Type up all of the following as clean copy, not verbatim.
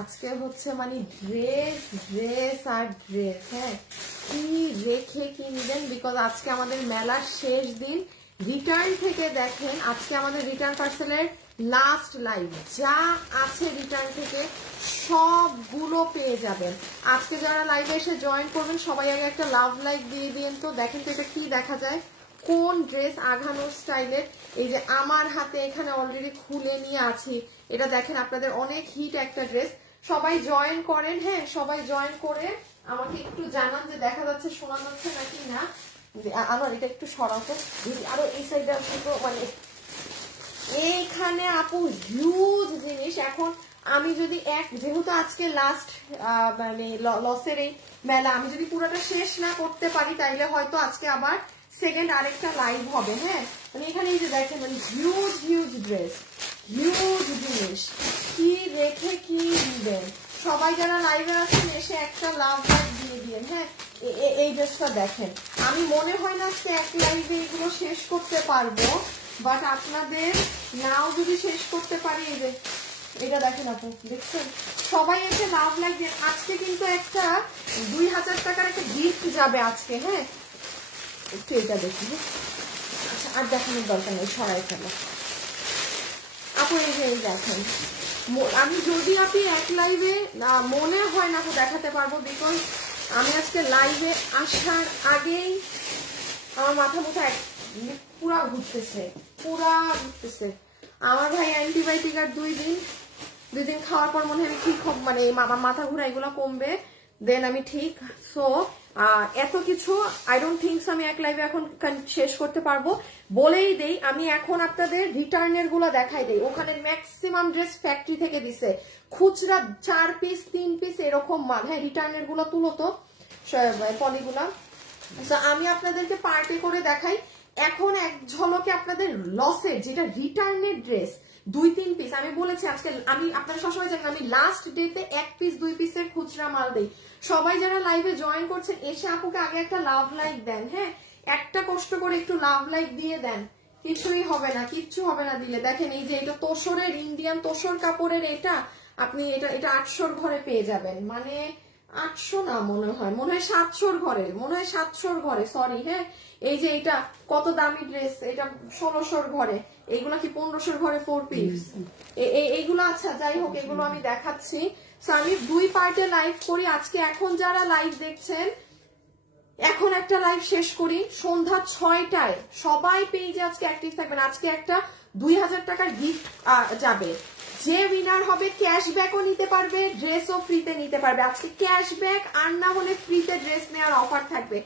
আজকে হচ্ছে মানে ড্রেস ড্রেস আর ড্রেস। হ্যাঁ, কি রেখে কি নিবেন, বিকজ আজকে আমাদের মেলার শেষ দিন। রিটার্ন থেকে দেখেন, আজকে আমাদের রিটার্ন পার্সেলের লাস্ট লাইভ, যা আছে রিটার্ন থেকে সবগুলো পেয়ে যাবেন। আজকে যারা লাইভে এসে জয়েন করবেন সবাই আগে একটা লাভ লাইক দিয়ে দিন তো। দেখেন তো এটা কি দেখা যায়, কোন ড্রেস আঘানোর স্টাইলের। এই যে আমার হাতে এখানে অলরেডি খুলে নিয়ে আছি, এটা দেখেন আপনাদের অনেক হিট একটা ড্রেস। সবাই জয়েন করেন, হ্যাঁ সবাই জয়েন করে আমাকে একটু জানান যে দেখা যাচ্ছে শোনা যাচ্ছে নাকি না। আমার এটা একটু সরাতে, আরো এই সাইডে আসলে তো মানে এইখানে আপু হিউজ জিনিস। এখন আমি যদি যেহেতু আজকে লাস্ট মানে লসের এই মেলা, আমি যদি পুরোটা শেষ না করতে পারি তাইলে হয়তো আজকে আবার সেকেন্ড আরেকটা লাইভ হবে। হ্যাঁ, মানে এখানে এই যে দেখেন মানে হিউজ হিউজ ড্রেস, হিউজ জিনিস, কি রেখে কি দিবেন। সবাই যারা লাইভে আছেন এসে একটা লাভ লাইভ দিয়ে দিন। হ্যাঁ, এই ড্রেসটা দেখেন, আমি মনে হয় না আজকে এক লাইভে এগুলো শেষ করতে পারবো, বাট আপনাদের নাও যদি শেষ করতে পারি। এই যে এটা দেখেন আপু, দেখছেন সবাই এসে লাভ লাইভ দেন। আজকে কিন্তু একটা 2000 টাকার একটা গিফট যাবে আজকে। হ্যাঁ, একটু এটা দেখি। আচ্ছা, আর দেখানোর দরকার নেই, সরাই ফেলো আপু। এই যে এই দেখেন, আমি যদি আপনি এক লাইভে মনে হয় না আপু দেখাতে পারবো, বিকজ আমি আজকে লাইভে আসার আগেই আমার মাথা মুথা পুরা ঘুরতেছে, পুরা ঘুরতেছে। আমার ভাই অ্যান্টিবায়োটিক আর 2 দিন খাওয়ার পর মনে হয় আমি ঠিক মানে মাথা ঘুরা এগুলো কমবে, দেন আমি ঠিক। সো এত কিছু আই ডোন্ট থিঙ্ক আমি এক লাইভে এখন শেষ করতে পারবো। বলেই দেই, আমি এখন আপনাদের রিটার্নের গুলো দেখাই দেই। ওখানে ম্যাক্সিমাম ড্রেস ফ্যাক্টরি থেকে দিছে, খুচরা 4 পিস 3 পিস এরকম মাল। হ্যাঁ, রিটার্নের গুলো তুলো তো পলিগুলা। আমি আপনাদেরকে পার্টে করে দেখাই। এখন এক ঝলকে আপনাদের লসের যেটা রিটার্নের ড্রেস 2-3 পিস, আমি বলেছি আজকে আমি আপনারা সবসময় জানেন আমি লাস্ট ডেতে 1 পিস 2 পিসের খুচরা মাল দেই। সবাই যারা লাইভে জয়েন করছেন এসে আপুকে আগে একটা লাভ লাইক দেন। হ্যাঁ, একটা কষ্ট করে একটু লাভ লাইক দিয়ে দেন, কিছুই হবে না, কিচ্ছু হবে না দিলে। দেখেন এই যে এটা তোসরের, ইন্ডিয়ান তোসর কাপড়ের, এটা আপনি এটা 800 ঘরে পেয়ে যাবেন। মানে 800 না, মনে হয় 700 ঘরে, মনে হয় 700 ঘরে, সরি। হ্যাঁ, এই যে এটা কত দামি ড্রেস, এটা 1600 ঘরে, এইগুলা কি 1500 ঘরে 4 পিস এইগুলো। আচ্ছা যাই হোক, এগুলো আমি দেখাচ্ছি। আমি 2 পার্টে লাইভ করি আজকে। এখন যারা লাইভ দেখছেন, এখন একটা লাইভ শেষ করি সন্ধ্যা 6টায়। সবাই পেজে আজকে অ্যাক্টিভ থাকবেন। আজকে একটা 2000 টাকার গিফট যাবে, যে উইনার হবে ক্যাশব্যাকও নিতে পারবে, ড্রেসও ফ্রিতে নিতে পারবে। আজকে ক্যাশব্যাক আর না হলে ফ্রিতে ড্রেস নেওয়ার অফার থাকবে।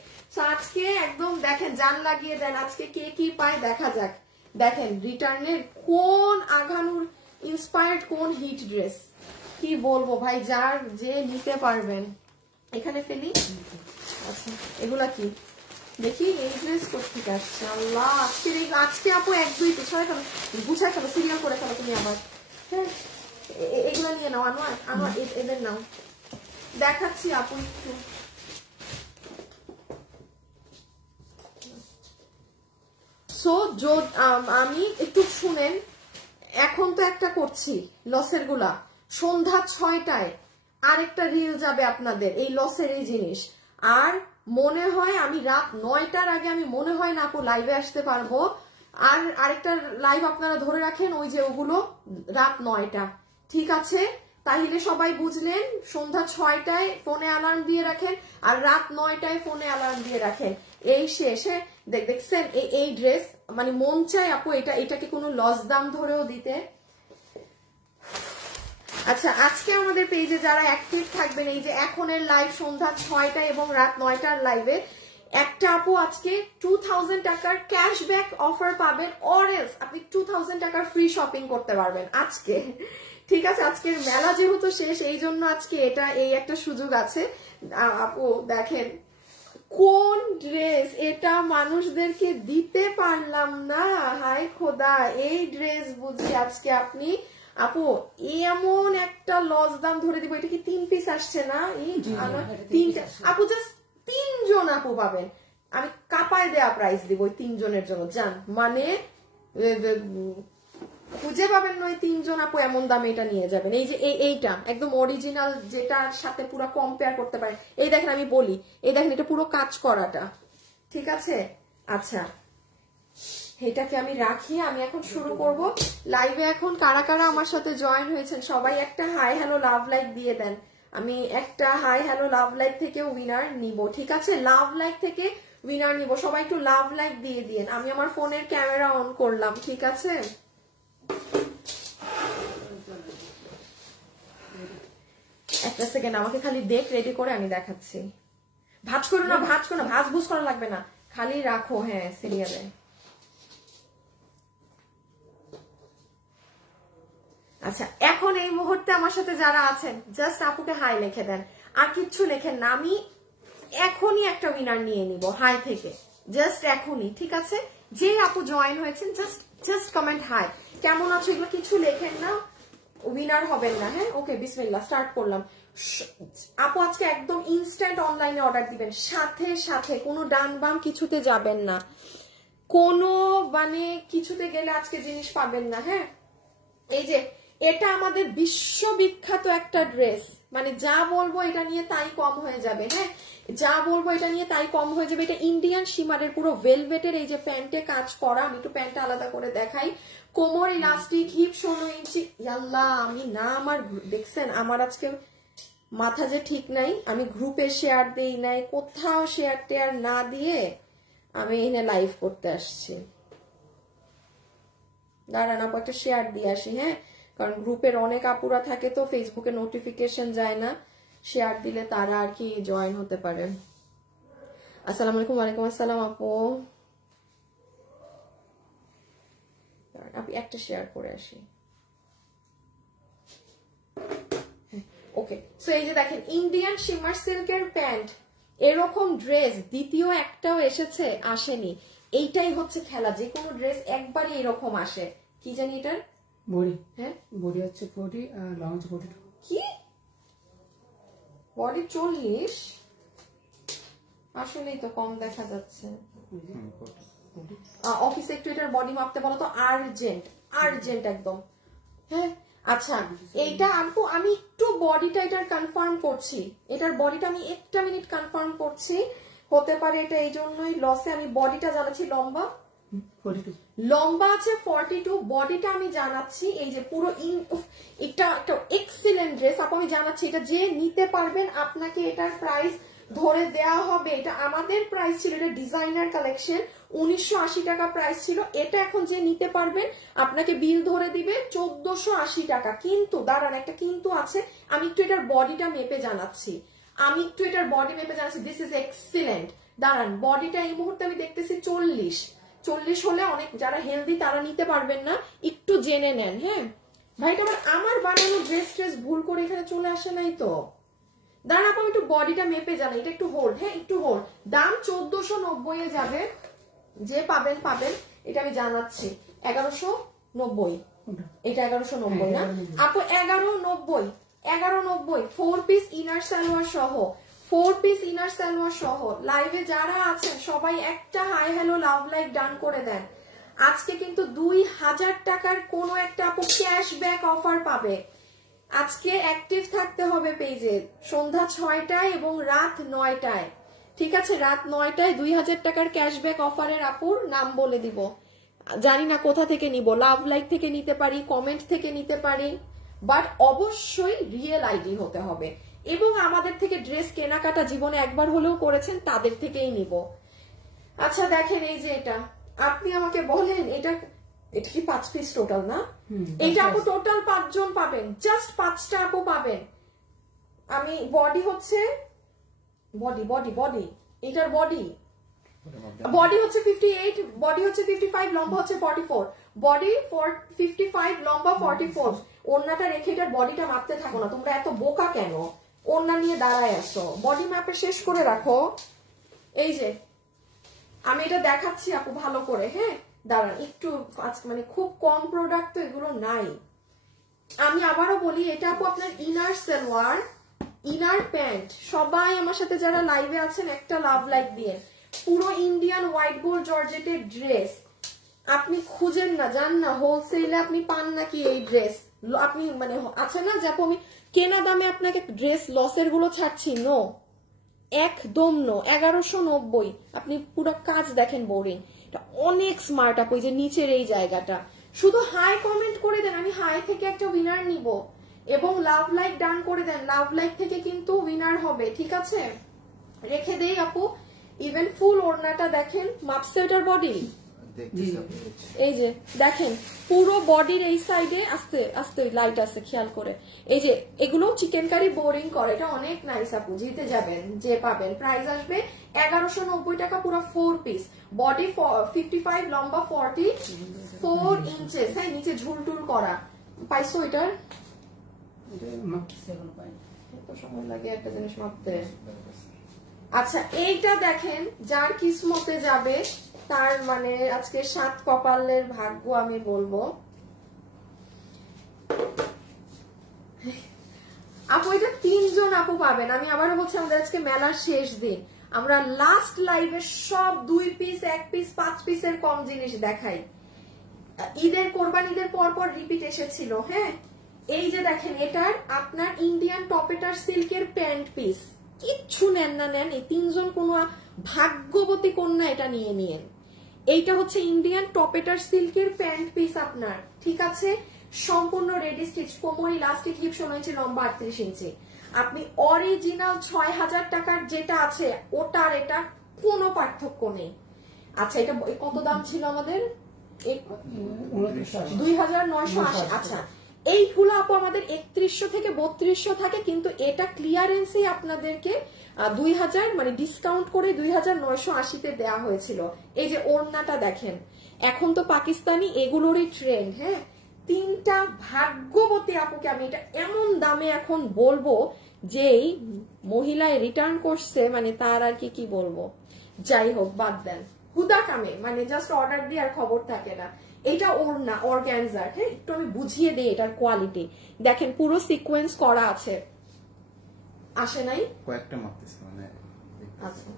আজকে একদম দেখেন, জান লাগিয়ে দেন আজকে কে কি পায় দেখা যাক। দেখেন রিটার্নের কোন আঘানুর ইন্সপায়ার্ড কোন হিট ড্রেস, কি বলবো ভাই, যার যে নিতে পারবেন। এখানে ফেলি। আচ্ছা, এগুলা কি দেখি, এই ড্রেস কোথেকে আসছে আল্লাহ। আজকে আপু 1-2 পিস ছড়াই ফেলো, গুছাই ফেলো, সিরিয়াল করে ফেলো তুমি আবার। হ্যাঁ, এগুলো নিয়ে নাও, আনোয়ার এদের নাও, দেখাচ্ছি আপু একটু। সো আমি একটু শুনেন, এখন তো একটা করছি লসের গুলা, সন্ধ্যা 6টায় আরেকটা রিল যাবে আপনাদের এই লসের এই জিনিস। আর মনে হয় আমি রাত 9টার আগে আমি মনে হয় না আপু লাইভে আসতে পারবো। আর আরেকটা লাইভ আপনারা ধরে রাখেন, ওই যে ওগুলো রাত 9টা, ঠিক আছে? তাহলে সবাই বুঝলেন, সন্ধ্যা 6টায় ফোনে অ্যালার্ম দিয়ে রাখেন আর রাত 9টায় ফোনে অ্যালার্ম দিয়ে রাখেন। এই শেষে দেখছেন এই ড্রেস, মানে মন চাই আপু এটাকে কোনো লস দাম ধরেও দিতে। আচ্ছা, আজকে আমাদের পেজে যারা অ্যাক্টিভ থাকবেন, এই যে এখনের লাইভ সন্ধ্যা 6টা এবং রাত 9টার লাইভে একটা আপু আজকে 2000 টাকার ক্যাশব্যাক অফার পাবেন, অর এলস আপনি 2000 টাকার ফ্রি শপিং করতে পারবেন আজকে, ঠিক আছে? আজকের মেলা যেহেতু শেষ, এই জন্য আজকে এই একটা সুযোগ আছে। আপু দেখেন কোন ড্রেস, এটা মানুষদেরকে দিতে পারলাম না, হায় খোদা। এই ড্রেস বুঝি আজকে আপনি আপু এমন একটা লস দাম ধরে দিব। এটা কি 3 পিস আসছে না? এই 3টা আপু, জাস্ট 3 জন আপু পাবেন। আমি কাপায় দেয়া প্রাইস দিব ওই 3 জনের জন্য, জান। মানে খুঁজে পাবেন নয় 3 জন আপু এমন দামে এটা নিয়ে যাবেন। এই যে এইটা একদম অরিজিনাল, যেটার সাথে পুরো কম্পেয়ার করতে পারেন। এই দেখেন আমি বলি, এই দেখেন এটা পুরো কাজ করাটা, ঠিক আছে। আচ্ছা এটাকে আমি রাখি, আমি এখন শুরু করব লাইভে। এখন কারা কারা আমার সাথে জয়েন হয়েছেন সবাই একটা হাই হ্যালো লাভ লাইক দিয়ে দেন। আমি একটা হাই হ্যালো লাভ লাইক থেকে উইনার নিব, ঠিক আছে। লাভ লাইক থেকে উইনার নিব, সবাই একটু লাভ লাইক দিয়ে দিন। আমি আমার ফোনের ক্যামেরা অন করলাম, ঠিক আছে। একটা সেকেন্ড আমাকে খালি দেখ রেডি করে আমি দেখাচ্ছি। ভাঁজ করো না, ভাঁজ করো না, ভাঁজ ভুজ করা লাগবে না, খালি রাখো। হ্যাঁ সিরিয়ালে। আচ্ছা এখন এই মুহূর্তে আমার সাথে যারা আছেন জাস্ট আপুকে হাই লিখে দেন, আর কিচ্ছু লেখেন না। আমি এখনই একটা উইনার নিয়ে নিব হাই থেকে, জাস্ট এখনই, ঠিক আছে। যে আপু জয়েন হয়েছেন জাস্ট কমেন্ট হাই, কেমন আছো, এগুলো কিছু লেখেন না, উইনার হবেন না। হ্যাঁ ওকে বিসমিল্লাহ, স্টার্ট করলাম। আপু আজকে একদম ইনস্ট্যান্ট অনলাইনে অর্ডার দিবেন, সাথে সাথে কোনো ডান বাম কিছুতে যাবেন না, কোনো মানে কিছুতে গেলে আজকে জিনিস পাবেন না। হ্যাঁ এই যে এটা আমাদের বিশ্ববিখ্যাত একটা ড্রেস, মানে যা বলবো এটা নিয়ে তাই কম হয়ে যাবে। হ্যাঁ যা বলবো এটা নিয়ে তাই কম হয়ে যাবে। এটা ইন্ডিয়ান শিমারের পুরো ভেলভেটের, এই যে প্যান্টে কাজ করা, আমি একটু প্যান্টটা আলাদা করে দেখাই। কোমর ইলাস্টিক, হিপ 16 ইঞ্চি। আল্লাহ আমি না, আমার দেখছেন আমার আজকে মাথা যে ঠিক নাই, আমি গ্রুপে শেয়ার দেই নাই, কোথাও শেয়ার টেয়ার না দিয়ে আমি এখানে লাইভ করতে আসছি। দাঁড়ান আপু একটা শেয়ার দিয়ে আসি। হ্যাঁ কারণ গ্রুপের অনেক আপুরা থাকে তো ফেসবুকে নোটিফিকেশন যায় না, শেয়ার দিলে তারা আর কি জয়েন হতে পারে। আসসালামু আলাইকুম। ওয়ালাইকুম আসসালাম আপু। আপনি একটা শেয়ার করে আসি। ওকে সো এই যে দেখেন ইন্ডিয়ান শিমার সিল্কের প্যান্ট, এরকম ড্রেস দ্বিতীয় একটাও এসেছে, আসেনি। এইটাই হচ্ছে খেলা, যে কোনো ড্রেস একবারই এরকম আসে। কি জানি এটার বডি, হ্যাঁ বডি হচ্ছে 40 আর লং হচ্ছে 42। কি বডি 40? আসলেই তো কম দেখা যাচ্ছে। অফিসে একটু এটার বডি মাপতে বলো তো, আর্জেন্ট আর্জেন্ট একদম। হ্যাঁ আচ্ছা এইটা আপু আমি একটু বডিটা এটার কনফার্ম করছি, এটার বডিটা আমি একটা মিনিট কনফার্ম করছি। হতে পারে এটা এই জন্যই লসে, আমি বডিটা জানাচ্ছি। লম্বা 42, লম্বা আছে 42, বডিটা আমি জানাচ্ছি। এই যে পুরো এটা একটা এক্সিলেন্ট ড্রেস আপু, আমি জানাচ্ছি এটা যে নিতে পারবেন আপনাকে এটার প্রাইস ধরে দেওয়া হবে। এটা আমাদের প্রাইস ছিল, এটা ডিজাইনার কালেকশন, 1980 টাকা প্রাইস ছিল। এটা এখন যে নিতে পারবেন আপনাকে বিল ধরে দিবে 1480 টাকা। কিন্তু দাঁড়ান একটা কিন্তু আছে, আমি একটু এটার বডিটা মেপে জানাচ্ছি, আমি একটু এটার বডি মেপে জানাচ্ছি। This is excellent. দাঁড়ান বডিটা এই মুহূর্তে আমি দেখতেছি 40 হলে অনেক যারা হেলদি তারা নিতে পারবেন না, একটু জেনে নেন। হ্যাঁ ভাই তোমার আমার বানানো ড্রেস ভুল করে এখানে চলে আসে নাই তো। দাঁড়ান আপু আমি একটু বডিটা মেপে জানাই, এটা একটু হোল্ড। হ্যাঁ একটু হোল্ড। দাম 1490 এ যাবে, যে পাবেন পাবেন। এটা আমি জানাচ্ছি 1190, এটা 1190 না আপু, 1190 4 পিস ইনার সালোয়ার সহ, 4 পিস ইনার সালোয়ার সহ। লাইভে যারা আছেন সবাই একটা hi hello love like done করে দেন। আজকে কিন্তু 2000 টাকার কোন একটা আপু ক্যাশব্যাক অফার পাবে। আজকে অ্যাক্টিভ থাকতে হবে পেজে, সন্ধ্যা 6টায় এবং রাত 9টায়, ঠিক আছে। রাত 9টায় 2000 টাকার ক্যাশব্যাক অফারের আপুর নাম বলে দিব। জানি না কোথা থেকে নিব, লাভ লাইক থেকে নিতে পারি, কমেন্ট থেকে নিতে পারি, বাট অবশ্যই রিয়েল আইডি হতে হবে। এবং আমাদের থেকে ড্রেস কেনাকাটা জীবনে একবার হলেও করেছেন তাদের থেকেই নিব। আচ্ছা দেখেন এই যে এটা, আপনি আমাকে বলেন এটা কি 5 পিস টোটাল না? এটা আপু টোটাল 5 জন পাবেন, জাস্ট 5টা আপু পাবেন। আমি বডি হচ্ছে বডি এটার বডি হচ্ছে 58, বডি হচ্ছে 55, লম্বা হচ্ছে 44, বডি 55, লম্বা 44। ওড়নাটা রেখে এটার বডিটা মাপতে থাকো না, তোমরা এত বোকা কেন? ওড়না নিয়ে দাঁড়ায় আসো, বডি ম্যাপে শেষ করে রাখো। এই যে আমি এটা দেখাচ্ছি আপু ভালো করে। হ্যাঁ দাঁড়ান একটু, মানে খুব কম প্রোডাক্ট তো এগুলো নাই। আমি আবারও বলি এটা আপু আপনার ইনার সালোয়ার, ইনার প্যান্ট। সবাই আমার সাথে যারা লাইভে আছেন একটা লাভ লাইক দিয়ে। পুরো ইন্ডিয়ান হোয়াইট গোল্ড জর্জেটের ড্রেস, আপনি খুঁজেন না, জান না হোলসেলে আপনি পান নাকি এই ড্রেস, আপনি মানে আছে না যে আপু আমি কেনা দামে আপনাকে ড্রেস লসের গুলো ছাড়ছি, নো, একদম নো। 1190। আপনি পুরো কাজ দেখেন, বোরিং, এটা অনেক স্মার্ট আপু। যে নিচের এই জায়গাটা শুধু হাই কমেন্ট করে দেন, আমি হাই থেকে একটা উইনার নিব, এবং লাভ লাইক ডান করে দেন, লাভ লাইক থেকে কিন্তু উইনার হবে, ঠিক আছে? রেখে দেই আপু। ইভেন ফুল ওড়নাটা দেখেন, মাপসে ওটার বডি, এই যে দেখেন পুরো বডির এই সাইডে আস্তে আস্তে লাইট আছে, খেয়াল করে। এই যে এগুলো চিকেন কারি বোরিং করে, এটা অনেক নাইস আপু, জিতে যাবেন যে পাবেন। প্রাইস আসবে 1190 টাকা, পুরো 4 পিস, বডি 55, লম্বা 44 ইঞ্চেস, হ্যাঁ, নিচে ঝুলটুল করা। পাইছো এটার? এত সময় লাগে একটা জিনিস মাপতে। আচ্ছা এইটা দেখেন, যার কিসমতে যাবে তার মানে আজকে 7 কপালের ভাগ্য আমি বলবো। আপু এটা 3 জন আপু পাবেন। আমি আবারও বলছি, আমাদের আজকে মেলার শেষ দিন, আমরা লাস্ট লাইভে সব 2 পিস, 1 পিস, 5 পিসের কম জিনিস দেখাই। ঈদের, কোরবান ঈদের পর পর রিপিট এসেছিল, হ্যাঁ। এই যে দেখেন, এটার আপনার ইন্ডিয়ান টপেটার সিল্কের প্যান্ট পিস, কিচ্ছু নেন না নেন, এই 3 জন কোনো ভাগ্যবতী কন্যা এটা নিয়ে নিয়েন। এইটা হচ্ছে ইন্ডিয়ান টপেটার সিল্কের প্যান্ট পিস আপনার, ঠিক আছে? সম্পূর্ণ রেডি স্টিচ, কোমর ইলাস্টিক, হিপ 16 ইঞ্চি, লম্বা 38 ইঞ্চি। আপনি অরিজিনাল 6000 টাকার যেটা আছে ওটার এটা কোনো পার্থক্য নেই। আচ্ছা এটা কত দাম ছিল আমাদের? 2980। আচ্ছা এইগুলো আপু আমাদের 3100 থেকে 3200 থাকে, কিন্তু এটা ক্লিয়ারেন্সে আপনাদেরকে 2000 মানে ডিসকাউন্ট করে 2980-তে দেওয়া হয়েছিল। এই যে ওড়নাটা দেখেন, এখন তো পাকিস্তানি এগুলোরই ট্রেন্ড, হ্যাঁ। 3টা ভাগ্যবতী আপুকে আমি এটা এমন দামে এখন বলবো, যেই মহিলায় রিটার্ন করছে মানে তার আর কি বলবো। যাই হোক, বাদ দেন, হুদা কামে মানে জাস্ট অর্ডার দিয়ে আর খবর থাকে না। এটা ওড়না অর্গানজার, হ্যাঁ, একটু আমি বুঝিয়ে দিই এটার কোয়ালিটি। দেখেন পুরো সিকোয়েন্স করা আছে, আসে নাই কয়েকটা মাপতেছে মানে। আচ্ছা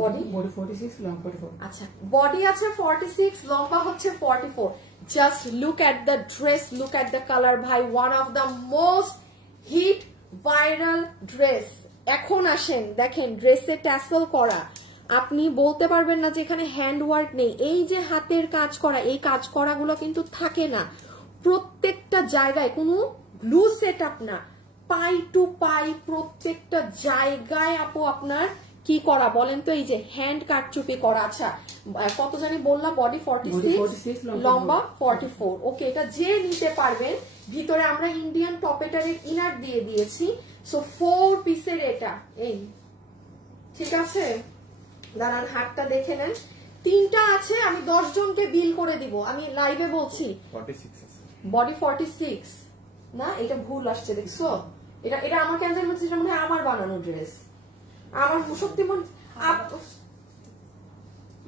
বডি 46, লম্বা 44। আচ্ছা বডি আছে 46, লম্বা হচ্ছে 44। Just look at the dress, look at the colour ভাই, one of the most hit viral dress. এখন আসেন দেখেন, ড্রেসে ট্যাসেল করা, আপনি বলতে পারবেন না যে এখানে হ্যান্ড ওয়ার্ক নেই। এই যে হাতের কাজ করা, এই কাজ করাগুলো কিন্তু থাকে না প্রত্যেকটা জায়গায়, কোনো গ্লু সেট আপ না, পাই টু পাই প্রত্যেকটা জায়গায় আপু আপনার কি করা বলেন তো, এই যে হ্যান্ড কাটচুপি করা। আচ্ছা কত জানি বললাম, বডি 46, লম্বা 44। ওকে, এটা যে নিতে পারবেন, ভিতরে আমরা ইন্ডিয়ান টপেটারের ইনার দিয়ে দিয়েছি। সো 4 পিসের এটা, এই ঠিক আছে। দাঁড়ান হাতটা দেখে নেন, 3টা আছে, আমি 10 জনকে বিল করে দিব, আমি লাইভে বলছি। 46 আছে, বডি 46 না, এটা ভুল আসছে দেখছো, এটা আমার ক্যান্সেল হচ্ছে, এটা মনে হয় আমার বানানো ড্রেস, আমার সত্যি মনে।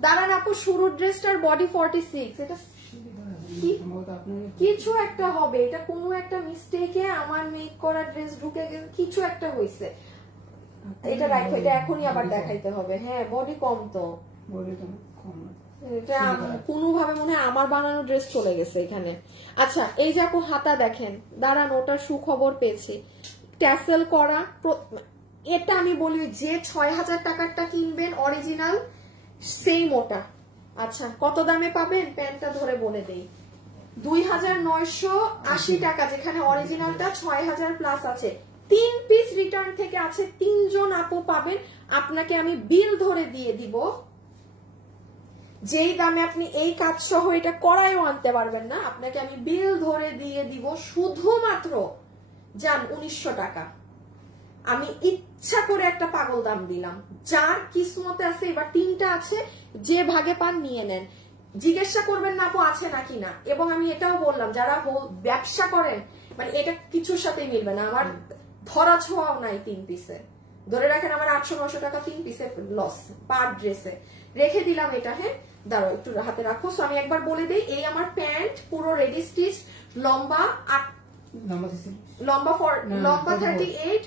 দাঁড়ান আপু, শুরুর ড্রেসটার বডি 46, এটা কিছু একটা হবে, এটা কোনো একটা মিস্টেকে আমার মেক করা ড্রেস ঢুকে গেছে, কিছু একটা হয়েছে। এটা রাখো, এটা এখনই আবার দেখাইতে হবে। হ্যাঁ বডি কম তো, এটা কোনোভাবে মনে হয় আমার বানানো ড্রেস চলে গেছে এখানে। আচ্ছা এই যে আপু হাতা দেখেন, দাঁড়ান ওটার সুখবর পেয়েছি, ট্যাসেল করা। এটা আমি বলি যে 6000 টাকারটা কিনবেন অরিজিনাল সেম ওটা। আচ্ছা কত দামে পাবেন, প্যান্টটা ধরে বলে দেই, 2980 টাকা, যেখানে অরিজিনালটা 6000 প্লাস আছে। 3 পিস রিটার্ন থেকে আছে, 3 জন আপু পাবেন। আপনাকে আমি বিল ধরে দিয়ে দিব, যেই দামে আপনি এই কাজ সহ এটা করায়ও আনতে পারবেন না, আপনাকে আমি বিল ধরে দিয়ে দিব শুধুমাত্র যান 1900 টাকা। আমি ইচ্ছা করে একটা পাগল দাম দিলাম, যার কিসমতে আছে এবার 3টা আছে, যে ভাগে পান নিয়ে নেন, জিজ্ঞাসা করবেন না আপু আছে নাকি না। এবং আমি এটাও বললাম, যারা ব্যবসা করেন মানে এটা কিছুর সাথে মিলবে না, আমার ধরা ছোঁয়াও নাই 3 পিসে, ধরে রাখেন আমার 800-900 টাকা 3 পিসে লস পার ড্রেসে। রেখে দিলাম এটা, হ্যাঁ দাঁড়াও একটু হাতে রাখো। সো আমি একবার বলে দিই, এই আমার প্যান্ট পুরো রেডি স্টিচ, লম্বা 38,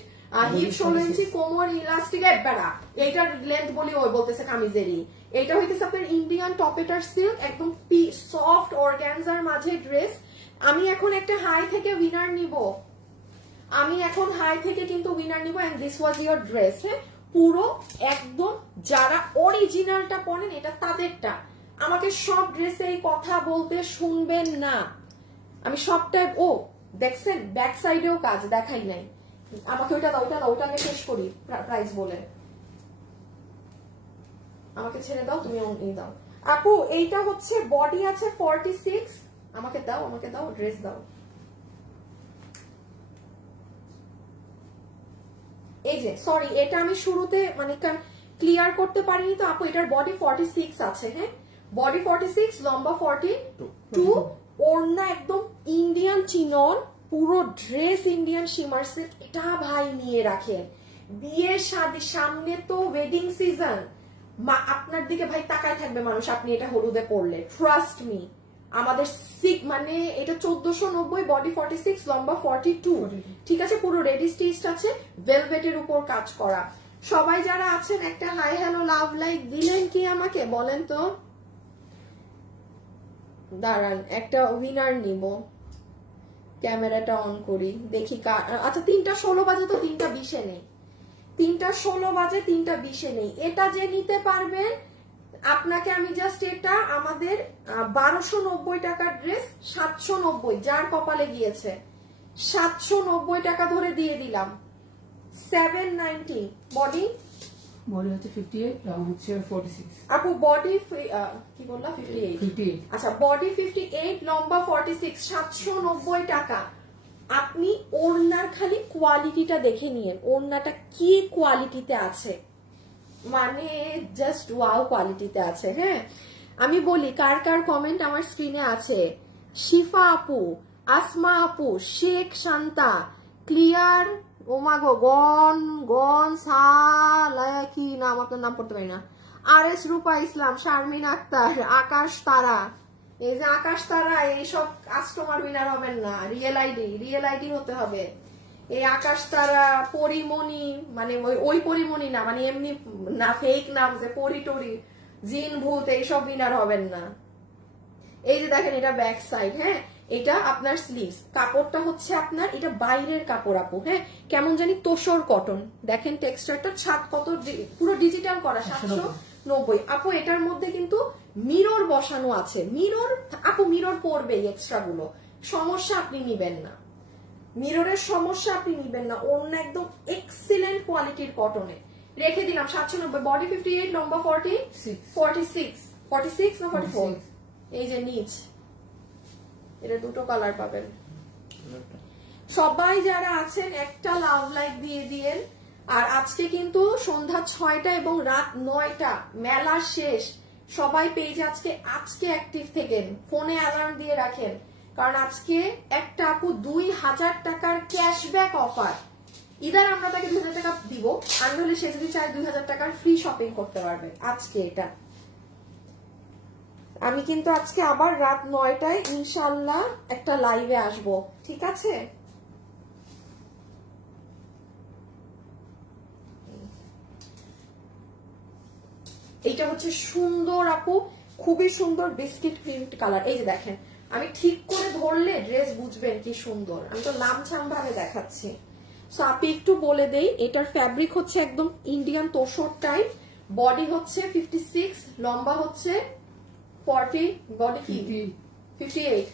হিপ 16 ইঞ্চি, কোমর ইলাস্টিক বেড়া, এইটার লেন্থ বলি ওই বলতেছে কামিজেরই। এটা হইতেছে আপনার ইন্ডিয়ান টপেটার সিল্ক, একদম সফট অর্গানজার মাঝে ড্রেস। আমি এখন একটা হাই থেকে উইনার নিব, আমি এখন হাই থেকে কিন্তু উইনার নিব, and this was your dress. হ্যাঁ, পুরো একদম যারা অরিজিনালটা পরেন এটা তাদেরটা। আমাকে সব ড্রেসে এই কথা বলতে শুনবেন না, আমি সবটা দেখছেন ব্যাক সাইডেও কাজ দেখাই নাই। আমাকে ওইটা দাও, ওইটা দাও, ওটা আমি শেষ করি প্রাইস বলে। আমাকে ছেড়ে দাও, তুমি দাও। আপু এইটা হচ্ছে বডি আছে 46, আমাকে দাও, আমাকে দাও, ড্রেস দাও। এই যে সরি, এটা আমি শুরুতে মানে ক্লিয়ার করতে পারিনি তো আপু, এটার বডি 46 আছে। হ্যাঁ, বডি 46, লম্বা 42, ওড়না একদম ইন্ডিয়ান চিনন, পুরো ড্রেস ইন্ডিয়ান শিমার সেট। এটা ভাই নিয়ে রাখেন, বিয়ের শাদী সামনে তো, ওয়েডিং সিজন, আপনার দিকে ভাই তাকায় থাকবে মানুষ আপনি এটা হলুদে পরলে, ট্রাস্ট মি। আমাদের মানে এটা 1490, বডি 46, লম্বা 42, ঠিক আছে, পুরো রেডি স্টিচড আছে, ভেলভেটের উপর কাজ করা। সবাই যারা আছেন একটা হাই হ্যালো লাভ লাইক দিলেন কি আমাকে বলেন তো? দাঁড়ান, একটা উইনার নিব, ক্যামেরাটা অন করি, দেখি আচ্ছা 3:16 বাজে তো 3:20 নেই, 3:16 বাজে 3:20 নেই। এটা যে নিতে পারবেন আপনাকে আমি জাস্ট, এটা আমাদের 1290 টাকার ড্রেস, 790 যার কপালে গিয়েছে 790 টাকা ধরে দিয়ে দিলাম, 790। বডি বডি হচ্ছে 58, লং হচ্ছে 46। আপু বডি কি বললা? 58। আচ্ছা, বডি 58, লম্বা 46, 790 টাকা। আপনি ওড়নার খালি কোয়ালিটিটা দেখে নিয়েন, ওড়নাটা কি কোয়ালিটিতে আছে, মানে জাস্ট ওয়াও কোয়ালিটিতে আছে। হ্যাঁ, আমি বলি কার কার কমেন্ট আমার স্ক্রিনে আছে। শিফা আপু, আসমা আপু, শেখ শান্তা, ক্লিয়ার, ওমাগো গন সালায়া, কি নাম, আপনার নাম পড়তে পারি না, RS রূপা ইসলাম, শারমিন আক্তার, আকাশ তারা। এই যে আকাশ তারা, এইসব কাস্টমার উইনার হবেন না, রিয়েল আইডি হতে হবে। এই আকাশ তারা, পরিমণি, মানে ওই পরিমণি না, মানে এমনি না, ফেক নাম যে পরিটরি, জিন ভূত, এইসব উইনার হবেন না। এই যে দেখেন, এটা ব্যাক সাইড। হ্যাঁ, এটা আপনার স্লিভস, কাপড়টা হচ্ছে আপনার এটা বাইরের কাপড় আপু। হ্যাঁ, কেমন জানি তোষর কটন, দেখেন টেক্সচারটা, ছাদ কত পুরো ডিজিটাল করা, 790 আপু। এটার মধ্যে কিন্তু মিরর বসানো আছে, মিরর আপু, মিরর পড়বে এক্সট্রা গুলো, সমস্যা আপনি নিবেন না, মিররের সমস্যা আপনি নিবেন না। অন্য একদম এক্সিলেন্ট কোয়ালিটির কটনে রেখে দিলাম 790, বডি 58, লম্বা 46 না 44। এই যে নিচ, এটা দুটো কালার পাবেন। সবাই যারা আছেন একটা লাভ লাইক দিয়ে দিয়েন। আর আজকে কিন্তু সন্ধ্যা 6টা এবং রাত 9টা মেলা শেষ। সবাই পেজে আজকে অ্যাক্টিভ থেকেন, ফোনে অ্যালার্ম দিয়ে রাখেন, কারণ আজকে একটা আপু 2000 টাকার ক্যাশব্যাক অফার। ইদার আমরা তাকে 2000 টাকা দিব, আমি হলে সে যদি চায় 2000 টাকার ফ্রি শপিং করতে পারবে আজকে। এটা আমি কিন্তু আজকে আবার রাত 9টায় ইনশাল্লাহ একটা লাইভে আসবো, ঠিক আছে? এইটা হচ্ছে সুন্দর আপু, খুবই সুন্দর বিস্কিট প্রিন্ট কালার। এই যে দেখেন, আমি ঠিক করে ধরলে ড্রেস বুঝবেন কি সুন্দর, আমি তো লামছাম ভাবে দেখাচ্ছি। সো আপনি একটু বলে দেই, এটার ফ্যাব্রিক হচ্ছে একদম ইন্ডিয়ান তোষর টাইপ, বডি হচ্ছে 56, লম্বা হচ্ছে 40, বডি কি 58,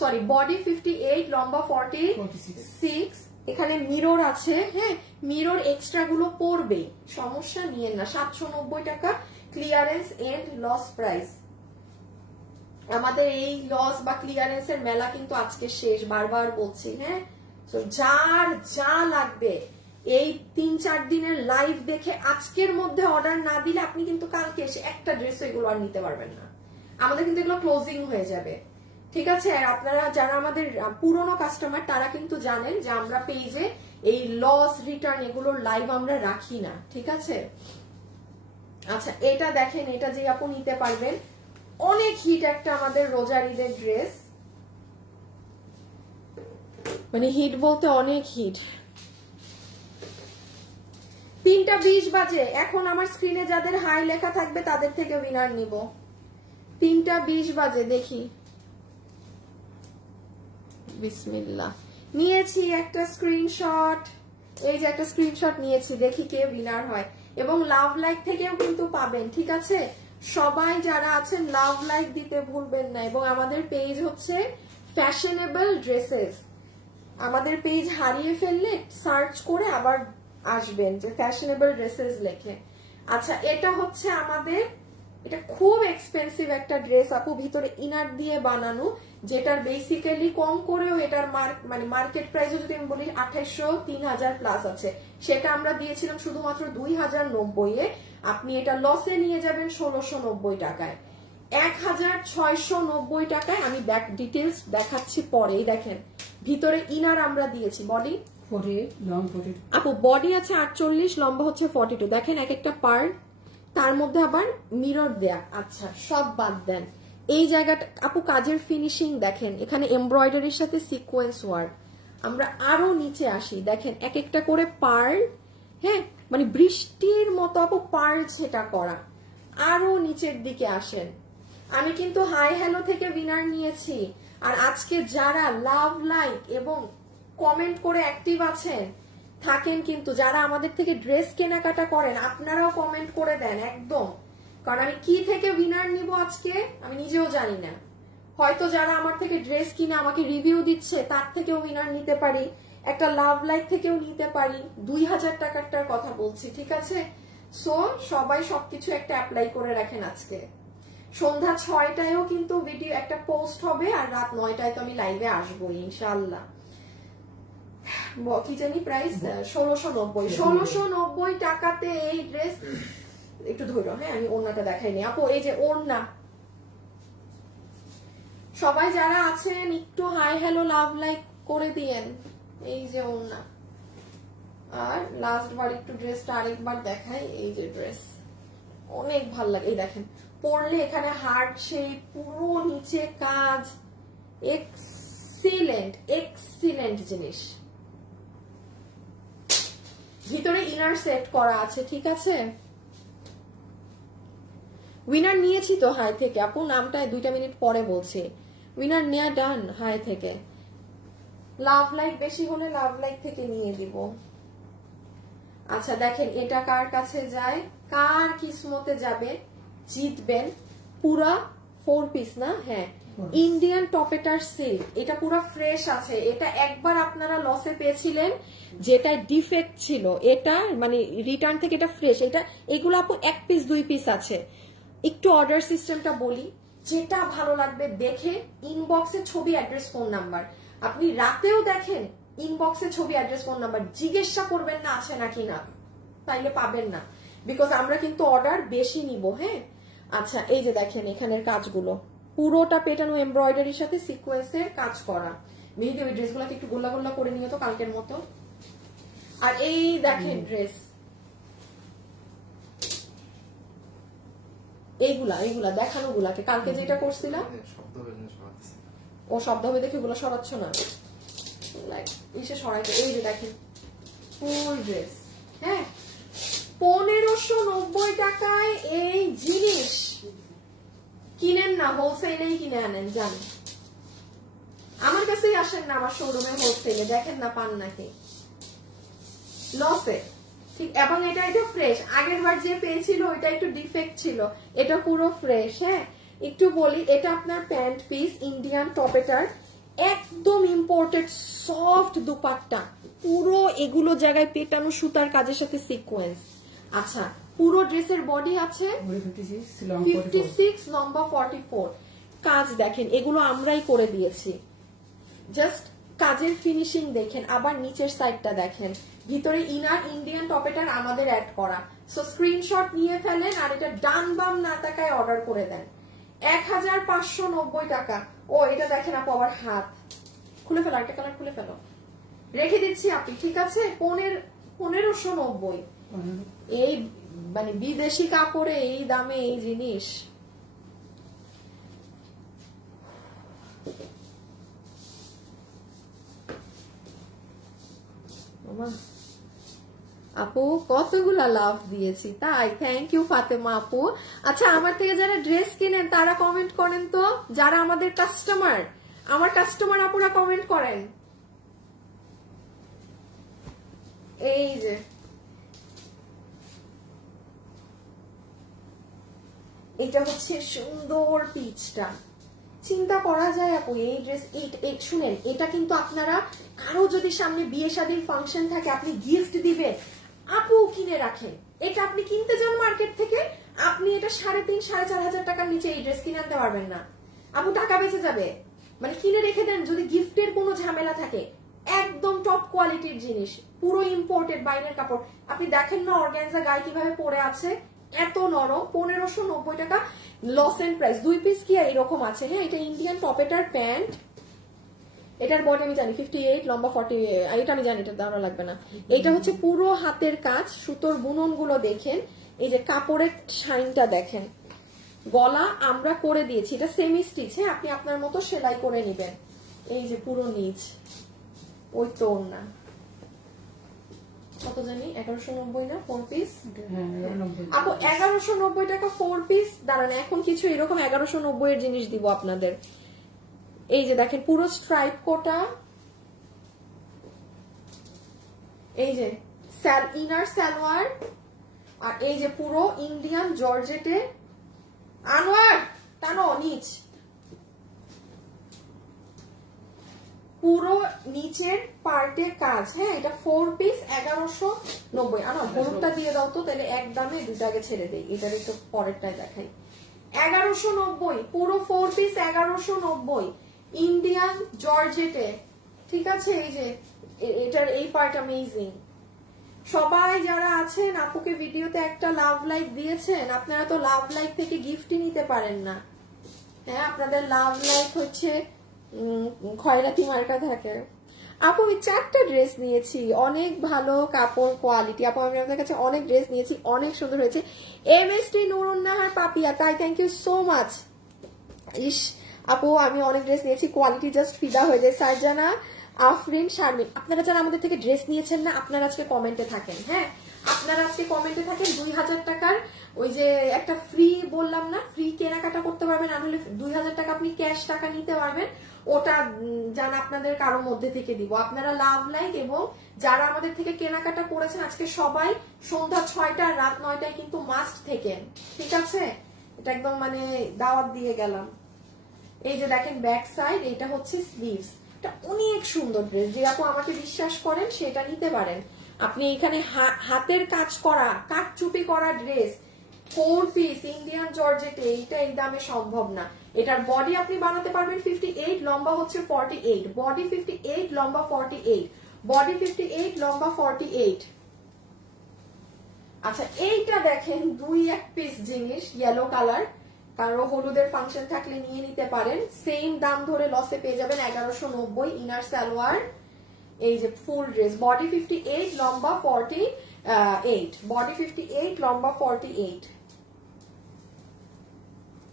সরি বডি 58, লম্বা 46। এখানে মিরর আছে। হ্যাঁ, মিরর এক্সট্রা গুলো পড়বে, সমস্যা নিয়েন না। 790 টাকা ক্লিয়ারেন্স এন্ড লস প্রাইস। আমাদের এই লস বা ক্লিয়ারেন্স এর মেলা কিন্তু আজকে শেষ, বারবার বলছি। হ্যাঁ, তো যার যা লাগবে এই 3-4 দিনের লাইভ দেখে আজকের মধ্যে অর্ডার না দিলে আপনি কিন্তু কালকে এসে একটা ড্রেস এগুলো আর নিতে পারবেন না, আমাদের কিন্তু এগুলো ক্লোজিং হয়ে যাবে, ঠিক আছে? আর আপনারা যারা আমাদের পুরনো কাস্টমার তারা কিন্তু জানেন যে আমরা পেজে এই লস রিটার্ন এগুলোর লাইভ আমরা রাখি না, ঠিক আছে? আচ্ছা, এটা দেখেন, এটা যে আপু নিতে পারবেন, অনেক হিট একটা আমাদের রোজার ঈদের ড্রেস, মানে হিট বলতে অনেক হিট। 3:20 বাজে। এখন আমার স্ক্রিনে যাদের হাই লেখা থাকবে তাদের থেকে উইনার নিব। 3:20 বাজে, দেখি। বিসমিল্লাহ, নিয়েছি একটা স্ক্রিনশট। এই যে একটা স্ক্রিনশট নিয়েছি, দেখি কে উইনার হয়। এবং লাভ লাইক থেকেও কিন্তু পাবেন, ঠিক আছে? সবাই যারা আছেন লাভ লাইক দিতে ভুলবেন না। এবং আমাদের পেজ হচ্ছে ফ্যাশনেবল ড্রেসেস। আমাদের পেজ হারিয়ে ফেললে সার্চ করে আবার আসবেন যে ফ্যাশনেবল ড্রেসেস লেখে। আচ্ছা, এটা হচ্ছে আমাদের, এটা খুব এক্সপেন্সিভ একটা ড্রেস আপু, ভিতরে ইনার দিয়ে বানানো, যেটার বেসিক্যালি কম করেও এটার মানে মার্কেট প্রাইসও যদি আমি বলি 2800 3000 প্লাস আছে। সেটা আমরা দিয়েছিলাম শুধুমাত্র 2090 এ। আপনি এটা লসে নিয়ে যাবেন 1690 টাকায়। 1690 টাকায় আমি ব্যাক ডিটেলস দেখাচ্ছি পরে। দেখেন ভিতরে ইনার আমরা দিয়েছি, বডি 48 লং 42 আপু, বডি আছে 48, লম্বা হচ্ছে 42। দেখেন এক একটা পার্ট, তার মধ্যে আবার মিরর দেয়া। আচ্ছা, সব বাদ দেন, এই জায়গাটা আপু কাজের ফিনিশিং দেখেন, এখানে এমব্রয়ডারির সাথে সিকোয়েন্স ওয়ার্ক। আমরা আরো নিচে আসি, দেখেন এক একটা করে পার্ল, হ্যাঁ মানে বৃষ্টির মতো আপু পার্ল সেটা করা। আরো নিচের দিকে আসেন, আমি কিন্তু হাই হ্যালো থেকে উইনার নিয়েছি। আর আজকে যারা লাভ লাইক এবং কমেন্ট করে অ্যাক্টিভ আছেন থাকেন, কিন্তু যারা আমাদের থেকে ড্রেস কেনাকাটা করেন আপনারাও কমেন্ট করে দেন একদম। কারণ আমি কি থেকে উইনার নিব আজকে আমি নিজেও জানি না। হয়তো যারা আমার থেকে ড্রেস কিনে আমাকে রিভিউ দিচ্ছে তার থেকেও উইনার নিতে পারি, একটা লাভ লাইক থেকেও নিতে পারি। 2000 টাকারটার কথা বলছি, ঠিক আছে? সো সবাই সবকিছু একটা অ্যাপ্লাই করে রাখেন। আজকে সন্ধ্যা 6টায়ও কিন্তু ভিডিও একটা পোস্ট হবে, আর রাত 9টায় তো আমি লাইভে আসবো ইনশাআল্লাহ। কি জানি প্রাইস 1690 টাকাতে এই ড্রেস। একটু ধরো, হ্যাঁ আমি ওড়নাটা দেখাইনি আপু, এই যে ওড়না। সবাই যারা আছেন একটু হাই হ্যালো লাভ লাইক করে দিয়েন। এই যে ওড়না। আর লাস্ট বার একটু ড্রেসটা আরেকবার দেখাই। এই যে ড্রেস অনেক ভালো লাগে, এই দেখেন পরলে এখানে হার্ট শেপ, পুরো নিচে কাজ, এক্সিলেন্ট এক্সিলেন্ট জিনিস। ভিতরে ইনার সেট করা আছে, ঠিক আছে? উইনার নিয়েছি তো হাই থেকে আপু, নামটা 2 মিনিট পরে বলছি। উইনার নেয়া ডান হাই থেকে। লাভ লাইক বেশি হলে লাভ লাইক থেকে নিয়ে দিব। আচ্ছা দেখেন এটা কার কাছে যায়, কার কিসমতে যাবে, জিতবেন। পুরা 4 পিস না? হ্যাঁ, ইন্ডিয়ান টপেটার সিল্ক, এটা পুরো ফ্রেশ আছে। এটা একবার আপনারা লসে পেয়েছিলেন, যেটা ডিফেক্ট ছিল, এটা মানে রিটার্ন থেকে এটা ফ্রেশ। এটা এগুলো আপু 1 পিস 2 পিস আছে। একটু অর্ডার সিস্টেমটা বলি, যেটা ভালো লাগবে দেখে ইনবক্সে ছবি, অ্যাড্রেস, ফোন নাম্বার। আপনি রাতেও দেখেন ইনবক্সে ছবি, অ্যাড্রেস, ফোন নাম্বার, জিজ্ঞাসা করবেন না আছে নাকি না, তাইলে পাবেন না। বিকজ আমরা কিন্তু অর্ডার বেশি নিব। হ্যাঁ, আচ্ছা এই যে দেখেন এখানের কাজগুলো পুরোটা পেটানো এমব্রয়ডারির সাথে সিকোয়েন্সের কাজ করা। মেহেদি ওই ড্রেসগুলোকে একটু গোল্লা গোল্লা করে নিয়ে তো কালকের মতো। আর এই দেখেন ড্রেস, এইগুলা দেখানো গুলাকে কালকে যেটা করছিলাম, ও শব্দ হবে দেখে ওগুলো সরাচ্ছ না, এসে সরাইতে। এই যে দেখেন ফুল ড্রেস, হ্যাঁ 1590 টাকায় এই জিনিস কিনেন না, হোলসেলেই কিনে আনেন। জানেন আমার কাছেই আসেন না, আমার শোরুমে হোলসেলে দেখেন না পান নাকি লসে। ঠিক, এবং এটা ফ্রেশ। আগের বার যে পেয়েছিল ওইটা একটু ডিফেক্ট ছিল, এটা পুরো ফ্রেশ। হ্যাঁ একটু বলি, এটা আপনার প্যান্ট পিস, ইন্ডিয়ান টপেটার, একদম ইম্পোর্টেড সফট দুপাট্টা, পুরো এগুলো জায়গায় পেটানো সুতার কাজের সাথে সিকোয়েন্স। আচ্ছা পুরো ড্রেসের বডি আছে 56, লম্বা 44। কাজ দেখেন এগুলো আমরাই করে দিয়েছি, জাস্ট কাজের ফিনিশিং দেখেন। আবার নিচের সাইডটা দেখেন, ভিতরে ইনার ইন্ডিয়ান টপেটার আমাদের অ্যাড করা। সো স্ক্রিনশট নিয়ে ফেলেন আর এটা ডান বাম না তাকায় অর্ডার করে দেন। 1590 টাকা। ও এটা দেখেন আপু, আবার হাত খুলে ফেলো, একটা কালার খুলে ফেলো, রেখে দিচ্ছি আপনি, ঠিক আছে? 1590। এই মানে বিদেশি কাপড়ে এই দামে এই জিনিস। আপু কতগুলা লাভ দিয়েছি, তাই থ্যাংক ইউ ফাতেমা আপু। আচ্ছা আমার থেকে যারা ড্রেস কিনেন তারা কমেন্ট করেন তো, যারা আমাদের কাস্টমার, আমার কাস্টমার আপুরা কমেন্ট করেন। এই যে এটা হচ্ছে সুন্দর পিচটা, চিন্তা করা যায় আপু এই ড্রেস। শুনেন, এটা কিন্তু আপনারা কারো যদি সামনে বিয়ে শাদীর ফাংশন থাকে আপনি গিফট দিবেন, আপু কিনে রাখেন। এটা আপনি কিনতে যান মার্কেট থেকে, আপনি এটা 3,500-4,500 টাকার নিচে এই ড্রেস কিনে আনতে পারবেন না আপু, টাকা বেঁচে যাবে। মানে কিনে রেখে দেন, যদি গিফটের কোনো ঝামেলা থাকে। একদম টপ কোয়ালিটির জিনিস, পুরো ইম্পোর্টেড বাইরের কাপড়। আপনি দেখেন না অর্গানজা গায়ে কিভাবে পরে আছে, এত নরম। 1590 টাকা লস এন্ড প্রাইস। 2 পিস কি এরকম আছে। হ্যাঁ, এটা ইন্ডিয়ান পপেটার প্যান্ট, এটার বডি আমি জানি 58, লম্বা 40, এটা আমি জানি, এটা দাঁড়া লাগবে না। এটা হচ্ছে পুরো হাতের কাজ, সুতোর বুনন গুলো দেখেন, এই যে কাপড়ের শাইনটা দেখেন। গলা আমরা করে দিয়েছি, এটা সেমি স্টিচ। হ্যাঁ, আপনি আপনার মতো সেলাই করে নেবেন। এই যে পুরো নিচ, ওই তো না কত জানি 1190 না 4 পিস আপু, 1190 টাকা 4 পিস। দাঁড়ান, এখন কিছু এরকম 1190 এর জিনিস দিব আপনাদের। এই যে দেখেন পুরো স্ট্রাইপ কোটা, এই যে ইনার সালোয়ার, আর এই যে পুরো ইন্ডিয়ান জর্জেটে। আনোয়ার টানো নিচ, পুরো নিচের পার্টে কাজ। হ্যাঁ, এটা 4 পিস 1190। আনোয়ার হলুদটা দিয়ে দাও তো, তাহলে এক দামে দুটাকে ছেড়ে দেই। এটার একটু পরেরটায় দেখাই। 1190 পুরো 4 পিস 1190 ইন্ডিয়ান জর্জেটে। ঠিক আছে, এই যে এটার এই পার্ট অ্যামেজিং। সবাই যারা আছেন আপুকে ভিডিওতে একটা লাভ লাইক দিয়েছেন, আপনারা তো লাভ লাইক থেকে গিফটই নিতে পারেন না। হ্যাঁ, আপনাদের লাভ লাইক হচ্ছে খয়রাতি মার্কা থাকে। আপু আমি 4টা ড্রেস নিয়েছি, অনেক ভালো কাপড় কোয়ালিটি। আপু আমি আপনাদের কাছে অনেক ড্রেস নিয়েছি, অনেক সুন্দর হয়েছে। MST নুরুন্নাহার পাপিয়া, তাই থ্যাংক ইউ সো মাচ। ইস আপু আমি অনেক ড্রেস নিয়েছি, কোয়ালিটি জাস্ট ফিদা হয়ে যায়। সারজানা, আফরিন, শারমিন, আপনারা যারা আমাদের থেকে ড্রেস নিয়েছেন না, আপনারা আজকে কমেন্টে থাকেন। হ্যাঁ, আপনারা আজকে কমেন্টে থাকেন। 2000 টাকার ওই যে একটা ফ্রি বললাম না, ফ্রি কেনাকাটা করতে পারবেন, আর হলে 2000 টাকা আপনি ক্যাশ টাকা নিতে পারবেন। ওটা জান আপনাদের কারো মধ্যে থেকে দিব। আপনারা লাভ লাইক এবং যারা আমাদের থেকে কেনাকাটা করেছেন আজকে সবাই সন্ধ্যা 6টা রাত 9টায় কিন্তু মাস্ট থেকেন। ঠিক আছে, এটা একদম মানে দাওয়াত দিয়ে গেলাম। এই যে দেখেন ব্যাক সাইড, এটা হচ্ছে স্লিভস। এটা অনেক সুন্দর ড্রেস, যে আপু আমাকে বিশ্বাস করেন সেটা নিতে পারেন। আপনি এখানে হাতের কাজ করা, কাটচুপি করা ড্রেস 4 পিস ইন্ডিয়ান জর্জেটে, এইটা এই দামে সম্ভব না। এটার বডি আপনি বানাতে পারবেন 58, লম্বা হচ্ছে 48। বডি 58, লম্বা 48, বডি 58, লম্বা 48। আচ্ছা এইটা দেখেন 2-1 পিস জিনিস, ইয়েলো কালার, কারো হলুদের ফাংশন থাকলে নিয়ে নিতে পারেন। সেম দাম ধরে লসে পেয়ে যাবেন 1190। ইনার সালোয়ার, এই যে ফুল ড্রেস, বডি 58, লম্বা 48, বডি 58, লম্বা 48।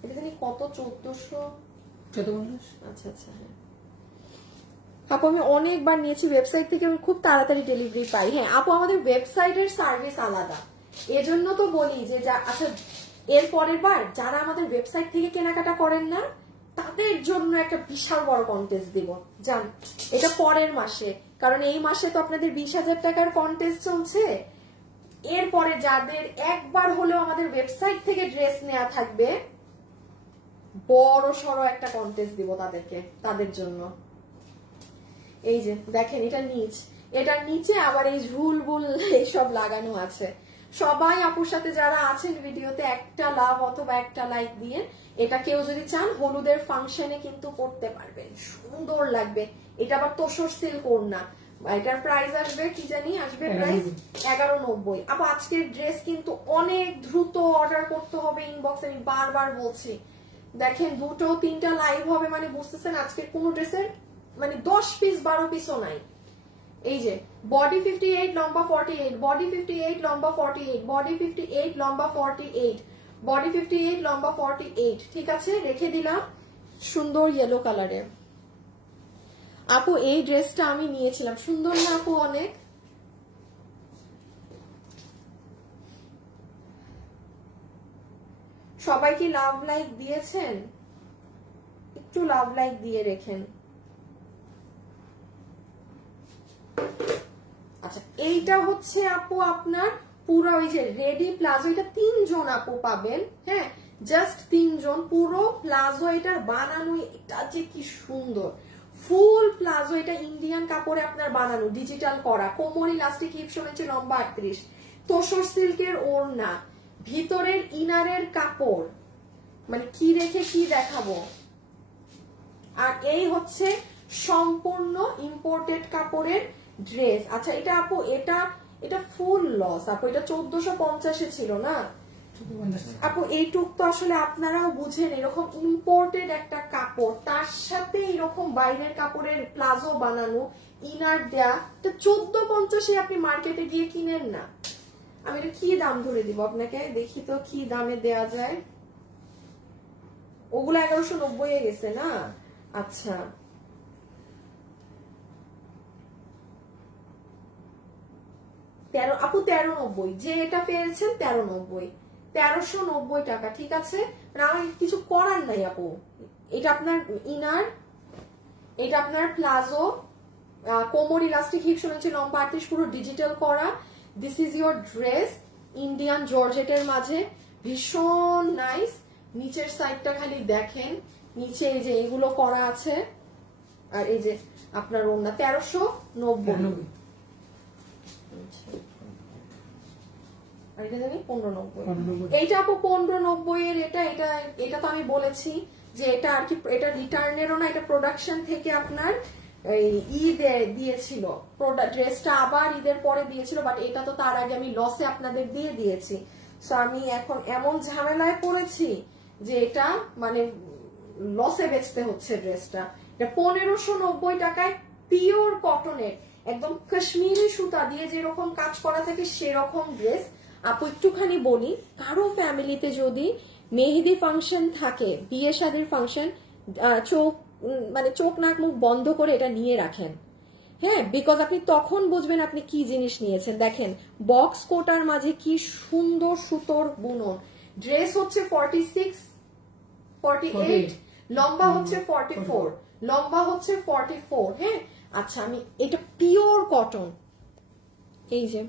এটা জানি কত 1450। আচ্ছা আচ্ছা, হ্যাঁ আপু আমি অনেকবার নিয়েছি ওয়েবসাইট থেকে, আমি খুব তাড়াতাড়ি ডেলিভারি পাই। হ্যাঁ আপু আমাদের ওয়েবসাইটের সার্ভিস আলাদা, এজন্য তো বলি যে আচ্ছা এর পরের বার যারা আমাদের ওয়েবসাইট থেকে কেনাকাটা করেন না তাদের জন্য একটা বিশাল বড় কন্টেস্ট দিব জান, এটা পরের মাসে, কারণ এই মাসে তো আপনাদের 20,000 টাকার কন্টেস্ট চলছে। এরপরে যাদের একবার হলেও আমাদের ওয়েবসাইট থেকে ড্রেস নেওয়া থাকবে, বড় সড়ো একটা কন্টেস্ট দিব তাদেরকে, তাদের জন্য। এই যে দেখেন এটা নিচ, এটার নিচে আবার এই ঝুলবুল এইসব লাগানো আছে। সবাই আপুর সাথে যারা আছেন ভিডিওতে একটা লাভ অথবা একটা লাইক দিয়ে, এটা কেউ যদি চান হলুদের ফাংশনে কিন্তু করতে পারবেন, সুন্দর লাগবে। এটা আবার তোষর সিল্ক ওড়না, এটার প্রাইস আসবে কি জানি, আসবে প্রাইস 1190। আপু আজকের ড্রেস কিন্তু অনেক দ্রুত অর্ডার করতে হবে ইনবক্সে, আমি বারবার বলছি। দেখেন 2-3টা লাইভ হবে মানে বুঝতেছেন আজকের কোন ড্রেসের মানে 10 পিস 12 পিসও নাই। এই যে বডি 58, লম্বা 48, বডি 58, লম্বা 48, বডি 58, লম্বা 48, বডি 58, লম্বা 48। ঠিক আছে, রেখে দিলাম সুন্দর ইয়েলো কালারে। আপু এই ড্রেসটা আমি নিয়েছিলাম, সুন্দর না আপু অনেক? সবাই কি লাভ লাইক দিয়েছেন? একটু লাভ লাইক দিয়ে রেখেন। আচ্ছা, এইটা হচ্ছে আপু আপনার পুরো ওই যে রেডি প্লাজো, এটা 3 জন আপু পাবেন। হ্যাঁ, জাস্ট 3 জন। পুরো প্লাজো এটার বানানো, এটা যে কি সুন্দর ফুল প্লাজো। এটা ইন্ডিয়ান কাপড়ে আপনার বানানো, ডিজিটাল করা, কোমর ইলাস্টিক, হিপ সমেছে লম্বা 38, তোসর সিল্কের ওড়না, ভিতরের ইনারের কাপড়, মানে কি রেখে কি দেখাবো। আর এই হচ্ছে সম্পূর্ণ ইম্পোর্টেড কাপড়ের ড্রেস। আচ্ছা, এটা আপু এটা ফুল লস আপু, এটা 1450 ছিল না আপু। এইটুক তো আসলে আপনারাও বুঝেন, এরকম ইম্পোর্টেড একটা কাপড়, তার সাথে এরকম বাইরের কাপড়ের প্লাজো বানানো, ইনার দেয়া, 1450 আপনি মার্কেটে গিয়ে কিনেন না। আমি এটা কি দাম ধরে দিব আপনাকে, দেখি তো কি দামে দেয়া যায়। ওগুলো 1190 গেছে না? আচ্ছা, আপু 1390, যে এটা পেয়েছেন 1390 টাকা। ঠিক আছে, আমার কিছু করার নাই আপু। এটা আপনার ইনার, এটা আপনার প্লাজো, কোমর ইলাস্টিক, হিপ শুনেছি লম্বা 38, পুরো ডিজিটাল করা। This is your dress, Indian জর্জেটের মাঝে, ভীষণ নাইস। নিচের সাইডটা খালি দেখেন, নিচে এই যে এগুলো করা আছে, আর এই যে আপনার ওড়না 1390। এইটা আপু 1590 এর। এটা তো আমি বলেছি যে এটা আর কি, এটা রিটার্নেরও না, এটা প্রোডাকশন থেকে আপনার ঈদে দিয়েছিল ড্রেসটা, আবার ঈদের পরে দিয়েছিল, বাট এটা তো তার আগে আমি লসে আপনাদের দিয়ে দিয়েছি। সো আমি এখন এমন ঝামেলায় পড়েছি যে এটা মানে লসে বেচতে হচ্ছে ড্রেসটা। এটা 1590 টাকায় পিওর কটনের, একদম কাশ্মীরি সুতা দিয়ে যেরকম কাজ করা থাকে সেরকম ড্রেস। আপু একটুখানি বলি, কারো ফ্যামিলিতে যদি মেহেদি ফাংশন থাকে, বিয়ে শাদীর ফাংশন, চোখ নাক মুখ বন্ধ করে এটা নিয়ে রাখেন। হ্যাঁ, বিকজ আপনি তখন বুঝবেন আপনি কি জিনিস নিয়েছেন। দেখেন বক্স কোটার মাঝে কি সুন্দর সুতোর বুনন। ড্রেস হচ্ছে 46, 48, লম্বা হচ্ছে 44, লম্বা হচ্ছে 44। হ্যাঁ, আচ্ছা, আমি এটা পিওর কটন। এই যে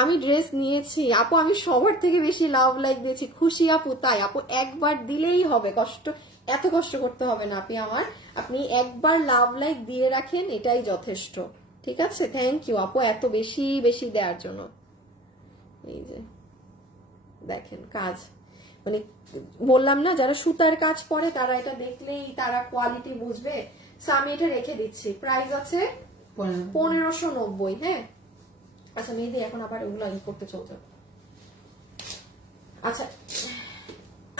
আমি ড্রেস নিয়েছি আপু, আমি সবার থেকে বেশি লাভ লাইক দিয়েছি, খুশি আপু। তাই আপু একবার দিলেই হবে, এত কষ্ট করতে হবে না আপনি একবার লাভ লাইক দিয়ে রাখেন, এটাই যথেষ্ট। ঠিক আছে, থ্যাংক ইউ আপু এত বেশি বেশি দেওয়ার জন্য। এই যে দেখেন কাজ, মানে বললাম না, যারা সুতার কাজ পরে তারা এটা দেখলেই তারা কোয়ালিটি বুঝবে। সো আমি এটা রেখে দিচ্ছি, প্রাইস আছে 1590। হ্যাঁ, আচ্ছা মেহেদি এখন আবার ওগুলো করতে চলছে। আচ্ছা,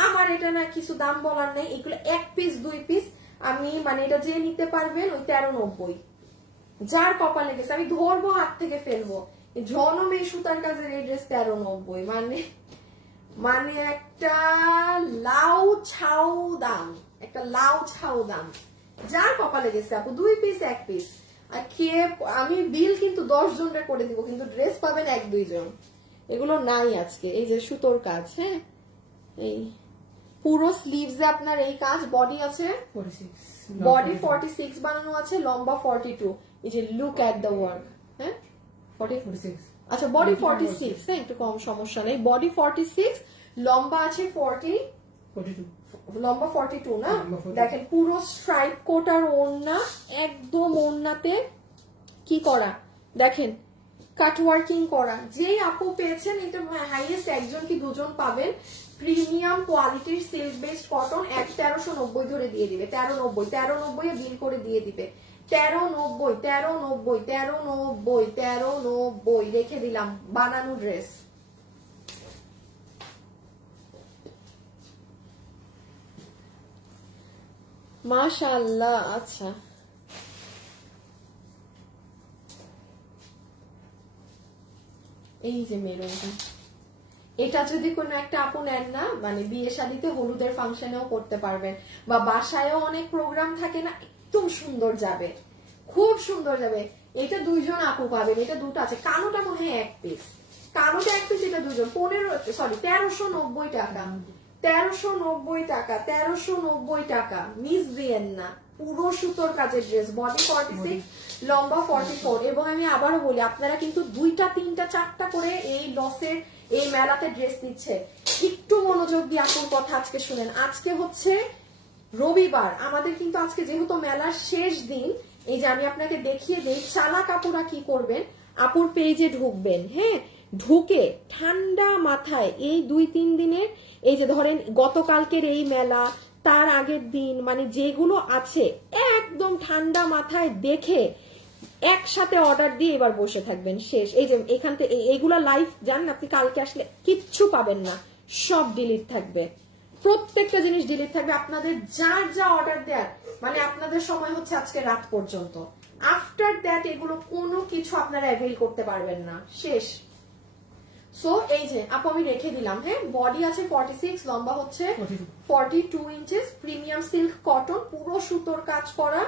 আমার এটা না কিছু দাম বলার নেই, এগুলো 1 পিস 2 পিস আমি মানে এটা যে নিতে পারবেন ওই 1390, যার কপালে গেছে আমি ধরবো হাত থেকে ফেলবো। জনমে সুতার কাজের এই ড্রেস 1390, মানে একটা লাউ ছাউ দাম, যার কপালে গেছে আপু। 2 পিস 1 পিস, আর খেয়ে আমি বিল কিন্তু 10 জনটা করে দিব, কিন্তু ড্রেস পাবেন 1-2 জন। এগুলো নাই আজকে। এই যে সুতোর কাজ, হ্যাঁ, এই পুরো স্লিভসে আপনার এই কাজ, বডি আছে 46 বানানো আছে, লম্বা 42। এই যে লুক এট দ্য ওয়ার্ক। হ্যাঁ, 46, আচ্ছা বডি 46, হ্যাঁ একটু কম, সমস্যা নেই। বডি 46, লম্বা আছে 42, লম্বা 42 না? দেখেন পুরো স্ট্রাইপ কোটার ওড়না, একদম ওড়নাতে কি করা দেখেন, কাটওয়ার্কিং করা। যেই আপু পেয়েছেন, এটা হাইয়েস্ট 1 জন কি 2 জন পাবেন। প্রিমিয়াম কোয়ালিটির সিল্ক বেসড কটন, 1390 ধরে দিয়ে দিবে, 1390 বিল করে দিয়ে দিবে, 1390 রেখে দিলাম। বানানো ড্রেস, মাশাআল্লাহ। আচ্ছা, এই যে মেরুনটা, এটা যদি কোনো একটা আপু নেন না, মানে বিয়ে শাদীতে হলুদের ফাংশনেও করতে পারবেন, বা বাসায়ও অনেক প্রোগ্রাম থাকে না, একদম সুন্দর যাবে, খুব সুন্দর যাবে। এটা 2 জন আপু পাবেন, এটা 2টা আছে। কানোটা মনে হয় 1 পিস, কানোটা 1 পিস, এটা 2 জন। 1390 টাকা, 1390 টাকা, 1390 টাকা, মিস দিয়েন না। পুরো সুতোর কাজের ড্রেস, বডি 46, লম্বা 44। এবং আমি আবারও বলি, আপনারা কিন্তু 2টা 3টা 4টা করে এই লসের এই মেলাতে ড্রেস নিচ্ছে। একটু মনোযোগ দিয়ে আপুর কথা আজকে শুনেন। আজকে হচ্ছে রবিবার, আমাদের কিন্তু আজকে যেহেতু মেলার শেষ দিন, এই যে আমি আপনাকে দেখিয়ে দিই চালাক আপুরা কি করবেন। আপুর পেজে ঢুকবেন, হ্যাঁ, ঢুকে ঠান্ডা মাথায় এই 2-3 দিনের, এই যে ধরেন গতকালকের এই মেলা, তার আগের দিন, মানে যেগুলো আছে একদম ঠান্ডা মাথায় দেখে একসাথে অর্ডার দিয়ে এবার বসে থাকবেন। শেষ। এই যে এখান থেকে এইগুলা লাইভ জানেন, আপনি কালকে আসলে কিচ্ছু পাবেন না, সব ডিলিট থাকবে, প্রত্যেকটা জিনিস ডিলিট থাকবে। আপনাদের যার যা অর্ডার দেওয়ার, মানে আপনাদের সময় হচ্ছে আজকে রাত পর্যন্ত। আফটার দ্যাট এগুলো কোনো কিছু আপনারা অ্যাভেল করতে পারবেন না, শেষ। সো এই যে আপু আমি রেখে দিলাম, হ্যাঁ, বডি আছে 46, লম্বা হচ্ছে 42 ইঞ্চেস, প্রিমিয়াম সিল্ক কটন, পুরো সুতোর কাজ করা,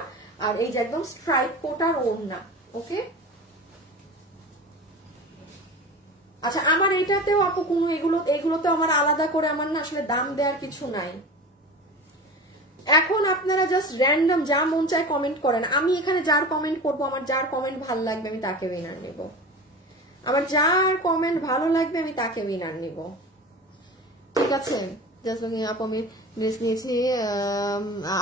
আর এই যে একদম স্ট্রাইপ কোটার ওড়না। ওকে, আচ্ছা আমার এটাতেও আপু কোনো এগুলোতে আমার আলাদা করে আমার না আসলে দাম দেওয়ার কিছু নাই। এখন আপনারা জাস্ট র্যান্ডম যা মন চায় কমেন্ট করেন। আমি এখানে যার কমেন্ট করবো, আমার যার কমেন্ট ভালো লাগবে আমি তাকে উইনার নেব। আমার যার কমেন্ট ভালো লাগবে আমি তাকে উইনার নিব, ঠিক আছে? জাস্ট আপু আমি ড্রেস নিয়েছি,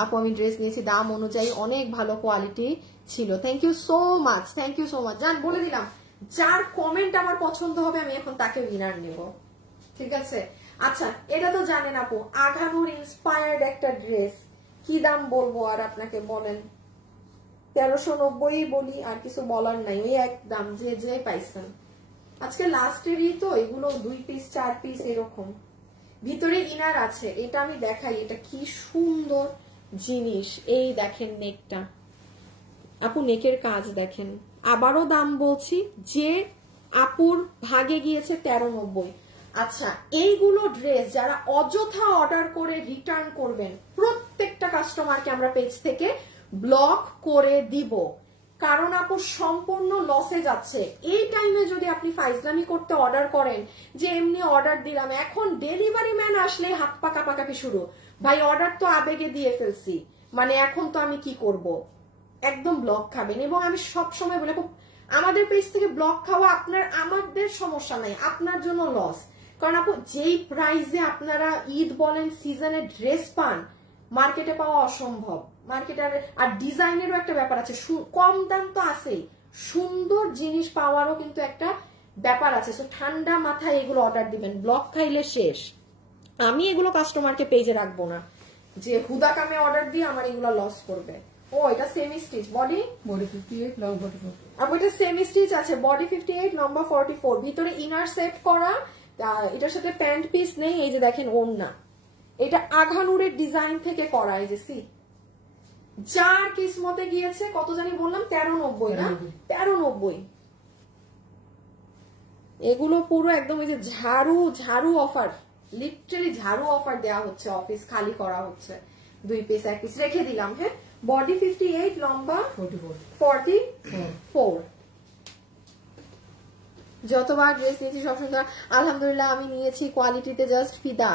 আপু আমি ড্রেস নিয়েছি দাম অনুযায়ী অনেক ভালো কোয়ালিটি ছিল। Thank you so much, thank you so much. জান বলে দিলাম, যার কমেন্ট আমার পছন্দ হবে আমি এখন তাকে উইনার নিব, ঠিক আছে? আচ্ছা এটা তো জানেন আপু, আঘানুর ইন্সপায়ার্ড একটা ড্রেস, কি দাম বলবো আর আপনাকে বলেন? 1390 বলি, আর কিছু বলার নাই, এই এক দাম, যে যে পাইছেন। আজকে লাস্টেরই তো এগুলো 2 পিস 4 পিস এরকম, ভিতরে ইনার আছে। এটা আমি দেখাই, এটা কি সুন্দর জিনিস। এই দেখেন নেকটা, আপু নেকের কাজ দেখেন। আবারও দাম বলছি, যে আপুর ভাগে গিয়েছে 1390। আচ্ছা এইগুলো ড্রেস যারা অযথা অর্ডার করে রিটার্ন করবেন, প্রত্যেকটা কাস্টমারকে আমরা পেজ থেকে ব্লক করে দিব, কারণ আপু সম্পূর্ণ লসে যাচ্ছে। এই টাইমে যদি আপনি ফাইজলামি করতে অর্ডার করেন, যে এমনি অর্ডার দিলাম, এখন ডেলিভারি ম্যান আসলে হাত পাকাপাকাপি শুরু, ভাই অর্ডার তো আবেগে দিয়ে ফেলছি, মানে এখন তো আমি কি করব, একদম ব্লক খাবেন। এবং আমি সব সময় বলে, আমাদের পেজ থেকে ব্লক খাওয়া আমাদের সমস্যা নাই, আপনার জন্য লস। কারণ আপু যেই প্রাইসে আপনারা ঈদ বলেন সিজনে ড্রেস পান, মার্কেটে পাওয়া অসম্ভব। মার্কেটে আর ডিজাইনেরও একটা ব্যাপার আছে, কম দাম তো আছেই, সুন্দর জিনিস পাওয়ারও কিন্তু একটা ব্যাপার আছে। সো ঠান্ডা মাথায় এগুলো অর্ডার দিবেন, ব্লক খাইলে শেষ। আমি এগুলো কাস্টমারকে পেজে রাখবো না, যে হুদা কামে অর্ডার দিয়ে আমার এগুলো লস করবে। ও এটা সেমি স্টিচ, বডি 58, লম্বা 44। আর এটা সেমি স্টিচ আছে, বডি 58, লম্বা 44, ভিতরে ইনার সেট করা, এটার সাথে প্যান্ট পিস নেই। এই যে দেখেন ওড়না, এটা আঘানুরের ডিজাইন থেকে করা। এই যে সি, যার কিসমতে গিয়েছে কত জানি বললাম 1390 না, 1390। এগুলো পুরো একদম এই যে ঝাড়ু অফার, লিটারালি ঝাড়ু অফার দেওয়া হচ্ছে, অফিস খালি করা হচ্ছে। 2 পিস 1 পিস রেখে দিলাম, হ্যাঁ। বডি 58, লম্বা 44। যতবার ড্রেস নিয়েছি সবসময় আলহামদুলিল্লাহ আমি নিয়েছি কোয়ালিটিতে জাস্ট ফিদা।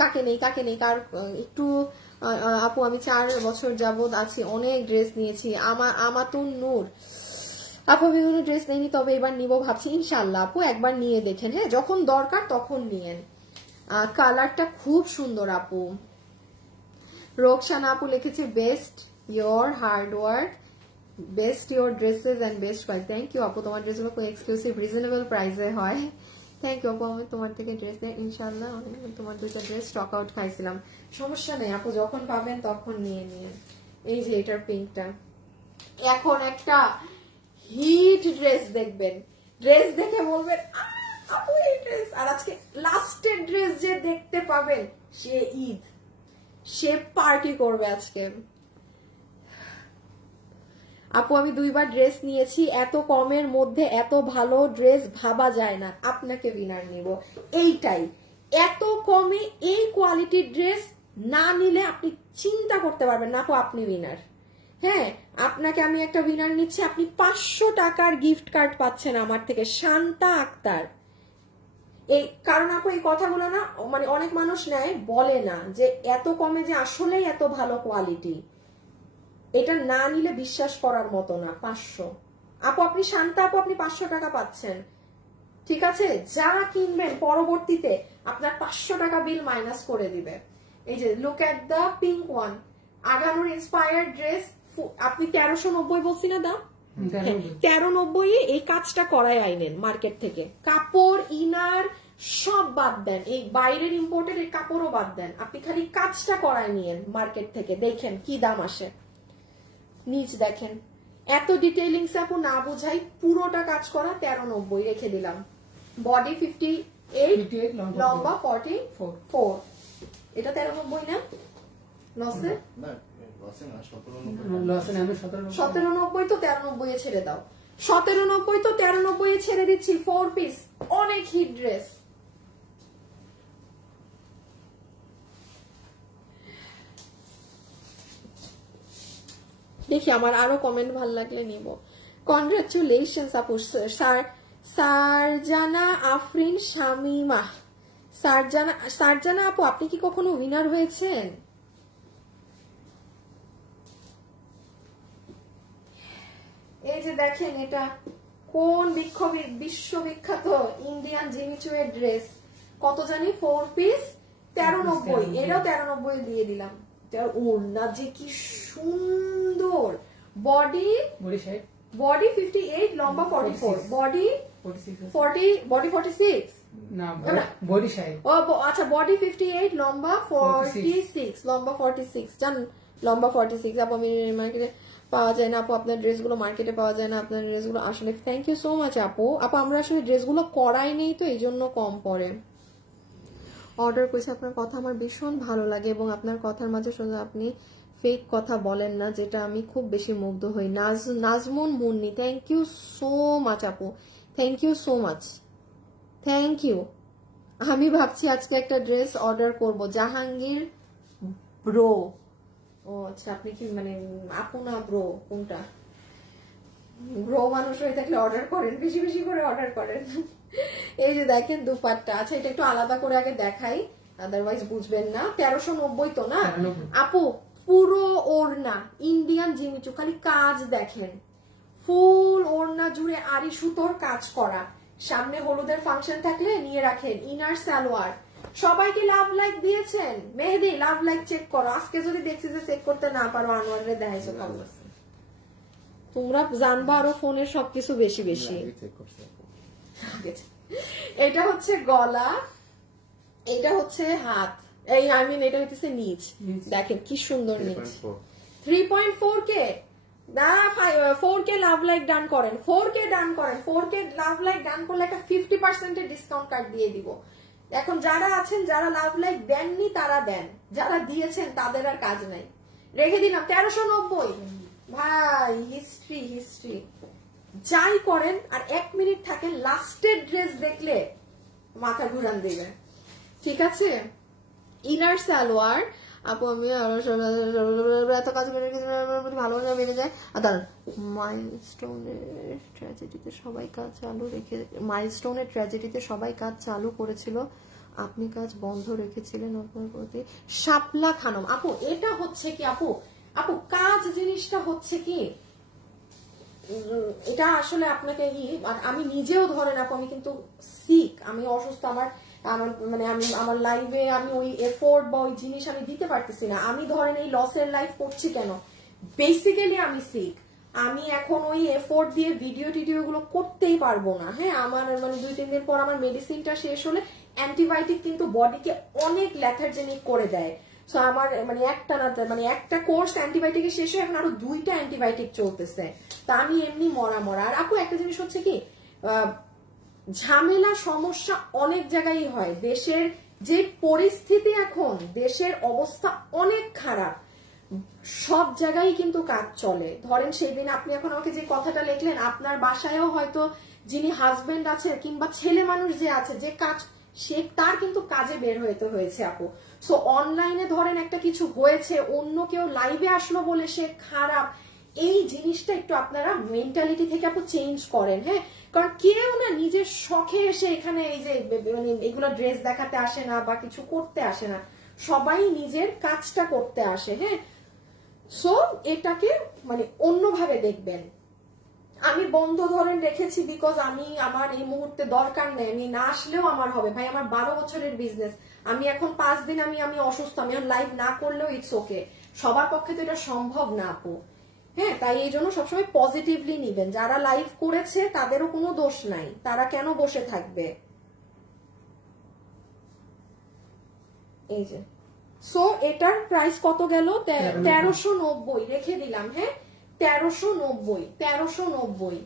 কাকে নেই কার একটু আপু আমি 4 বছর যাবত আছি, অনেক ড্রেস নিয়েছি। আমাতুন নূর আপু আমি কোনো ড্রেস নেইনি, তবে এবার নিব ভাবছি ইনশাল্লাহ। আপু একবার নিয়ে দেখেন, হ্যাঁ, যখন দরকার তখন নিয়েন। কালারটা খুব সুন্দর আপু। রোকসানা আপু লিখেছে best your hard work, best your dresses and best price. Thank you আপু, তোমার ড্রেসগুলো খুব এক্সক্লুসিভ রিজনেবল প্রাইসে হয়। থ্যাংক ইউ আপু, আমি তোমার থেকে ড্রেস নেই ইনশাল্লাহ। তোমার 2টা ড্রেস স্টক আউট খাইছিলাম, সমস্যা নেই আপু, যখন পাবেন তখন নিয়ে নিন। এই যে এটার পিঙ্কটা, এখন একটা হিট ড্রেস দেখবেন, ড্রেস দেখে বলবেন আপু এই ড্রেস। আর আজকে লাস্টের ড্রেস যে দেখতে পাবেন, সে ঈদ, সে পার্টি করবে আজকে। আপু আমি 2বার ড্রেস নিয়েছি, এত কমের মধ্যে এত ভালো ড্রেস ভাবা যায় না, আপনাকে উইনার নিব। এইটাই, এত কমে এই কোয়ালিটির ড্রেস না নিলে আপনি চিন্তা করতে পারবেন না আপু, আপনি উইনার। হ্যাঁ, আপনাকে আমি একটা উইনার নিচ্ছি, আপনি 500 টাকার গিফট কার্ড পাচ্ছেন আমার থেকে, শান্তা আক্তার। এই কারণ আপু এই কথাগুলো না মানে অনেক মানুষ নেয়, বলে না যে এত কমে যে আসলেই এত ভালো কোয়ালিটি। এটা না নিলে বিশ্বাস করার মতো না। 500 আপু, আপনি শান্তা আপু, আপনি 500 টাকা পাচ্ছেন, ঠিক আছে? যা কিনবেন পরবর্তীতে আপনার 500 টাকা বিল মাইনাস করে দিবে। এই যে look at the pink one, আগানোর ইন্সপায়ার্ড ড্রেস। আপনি 1390 বলছি না দাম? 1390 এই কাজটা করায় আইনেন মার্কেট থেকে। কাপড় ইনার সব বাদ দেন, এই বাইরের ইম্পোর্টের এই কাপড়ও বাদ দেন, আপনি খালি কাজটা করায় নিয়েন মার্কেট থেকে, দেখেন কি দাম আসে। নিচ দেখেন, এত ডিটেইলিংস আপু না বুঝাই, পুরোটা কাজ করা 1390 রেখে দিলাম। বডি 58, লম্বা 44। এটা 1390 না লসে? 1790 তো 1390 এ ছেড়ে দাও, 1790 তো 1390 এ ছেড়ে দিচ্ছি। 4 পিস অনেক হিট ড্রেস। দেখি আমার আরো কমেন্ট ভাল লাগলে নিব। কনগ্রাচুলেশনস আপু। সারজানা আফরিন শামিমা, সারজানা আপু, আপনি কি কখনো উইনার হয়েছেন? এই যে দেখেন, এটা কোন বিশ্ববিখ্যাত ইন্ডিয়ান জিমিচু এর ড্রেস, কত জানি 4 পিস 1390, এটাও 1390 দিয়ে দিলাম। ওড়না যে কি সুন্দর, বডি 58, লম্বা 44, বডি 46 না বডি সাইজ। ও আচ্ছা, বডি 58, লম্বা 46 জান, লম্বা 46। আপু আমি মার্কেটে পাওয়া যায় না আপু, আপনার ড্রেসগুলো মার্কেটে পাওয়া যায় না, আপনার ড্রেসগুলো আসলে থ্যাংক ইউ সো মাচ আপু। আমরা আসলে ড্রেসগুলো করাই নেই তো এই জন্য কম পড়ে। অর্ডার করেছি, আপনার কথা আমার ভীষণ ভালো লাগে এবং আপনার কথার মাঝে শুধু আপনি ফেক কথা বলেন না, যেটা আমি খুব বেশি মুগ্ধ হই। Nazmun Munni, thank you so much আপু, thank you so much, thank you. আমি ভাবছি আজকে একটা ড্রেস অর্ডার করব। জাহাঙ্গীর ব্রো, ও আচ্ছা, আপনি কি মানে আপু না ব্রো, কোনটা? ব্রো মানুষ হয়ে থাকলে অর্ডার করেন, বেশি বেশি করে অর্ডার করেন। এই যে দেখেন দুপাট্টা, আচ্ছা এটা একটু আলাদা করে আগে দেখাই, আদারওয়াইজ বুঝবেন না। 1390 তো না আপু, পুরো ওড়না ইন্ডিয়ান জিমিচু, খালি কাজ দেখেন, ফুল ওড়না জুড়ে আড়ি সুতোর কাজ করা। সামনে হলুদের ফাংশন থাকলে নিয়ে রাখেন। ইনার সালোয়ার। সবাইকে লাভ লাইক দিয়েছেন? মেহেদি লাভ লাইক চেক করো। আজকে যদি দেখছি যে চেক করতে না পারো, আনোয়ারে দেখাইছো কেমন। তোমরা জানবা আরো ফোনের সবকিছু বেশি বেশি। এটা হচ্ছে গলা, এটা হচ্ছে হাত, এই আই মিন এটা হচ্ছে নিচ, দেখেন কি সুন্দর নিচ। 3.4K না 4K লাভ লাইক ডান করেন, 4K ডান করেন, 4K লাভ লাইক ডান করলে একটা 50% এর ডিসকাউন্ট কার্ড দিয়ে দিব। এখন যারা আছেন, যারা লাভ লাইক দেননি তারা দেন, যারা দিয়েছেন তাদের আর কাজ নাই। রেখে দিলাম 1390। ভাই হিস্ট্রি যাই করেন আর 1 মিনিট থাকেন, লাস্টের ড্রেস দেখলে মাথা ঘুরান দিবে, ঠিক আছে? ইনার সালোয়ার আপু, আমি এত কাজ করে ভালোবাসা বেড়ে যায়। আর দাঁড়ান, মাইলস্টোনের ট্র্যাজেডিতে সবাই কাজ চালু রেখে, মাইলস্টোনের ট্র্যাজেডিতে সবাই কাজ চালু করেছিল, আপনি কাজ বন্ধ রেখেছিলেন আপনার প্রতি। শাপলা খানম আপু, এটা হচ্ছে কি আপু, কাজ জিনিসটা হচ্ছে কি, এটা আসলে আপনাকে আমি নিজেও ধরেন আপু, আমি কিন্তু সিক, আমি অসুস্থ, আমার মানে আমি আমার লাইফে আমি ওই এফোর্ট বা ওই জিনিস আমি দিতে পারতেছি না। আমি ধরেন এই লসের লাইফ করছি কেন, বেসিক্যালি আমি সিক, আমি এখন ওই এফোর্ট দিয়ে ভিডিও টিডিও গুলো করতেই পারবো না। হ্যাঁ, আমার মানে 2-3 দিন পর আমার মেডিসিনটা শেষ হলে, অ্যান্টিবায়োটিক কিন্তু বডিকে অনেক ল্যাথার্জেনিক করে দেয়। সো আমার মানে একটা কোর্স অ্যান্টিবায়োটিকের শেষ হয়ে এখন আরো 2টা অ্যান্টিবায়োটিক চলতেছে, তা আমি এমনি মরা। আর আপু একটা জিনিস হচ্ছে কি, ঝামেলা সমস্যা অনেক জায়গায় হয়। দেশের যে পরিস্থিতি এখন, দেশের অবস্থা অনেক খারাপ, সব জায়গায় কিন্তু কাজ চলে। ধরেন সেদিন আপনি এখন আমাকে যে কথাটা লিখলেন, আপনার বাসায়ও হয়তো যিনি হাজবেন্ড আছে কিংবা ছেলে মানুষ যে আছে, যে কাজ সে তার কিন্তু কাজে বের হতে হয়েছে আপু। সো অনলাইনে ধরেন একটা কিছু হয়েছে, অন্য কেউ লাইভে আসলো বলে সে খারাপ, এই জিনিসটা একটু আপনারা মেন্টালিটি থেকে আপু চেঞ্জ করেন। হ্যাঁ, কারণ কেউ না নিজের শখে এসে এখানে এই যে মানে এগুলো ড্রেস দেখাতে আসে না বা কিছু করতে আসে না, সবাই নিজের কাজটা করতে আসে। হ্যাঁ, সো এটাকে মানে অন্যভাবে দেখবেন। আমি বন্ধ ধরেন রেখেছি বিকজ আমি আমার এই মুহূর্তে দরকার নেই, আমি না আসলেও আমার হবে। ভাই আমার 12 বছরের বিজনেস, আমি এখন 5 দিন আমি অসুস্থ, আমি লাইভ না করলেও ইটস ওকে। সবার পক্ষে তো এটা সম্ভব না আপু। হ্যাঁ, তাই এই জন্য সবসময় পজিটিভলি নিবেন। যারা লাইভ করেছে তাদেরও কোনো দোষ নাই, তারা কেন বসে থাকবে। এই যে সো এটার প্রাইস কত গেল? 1390 রেখে দিলাম। হ্যাঁ, 1390।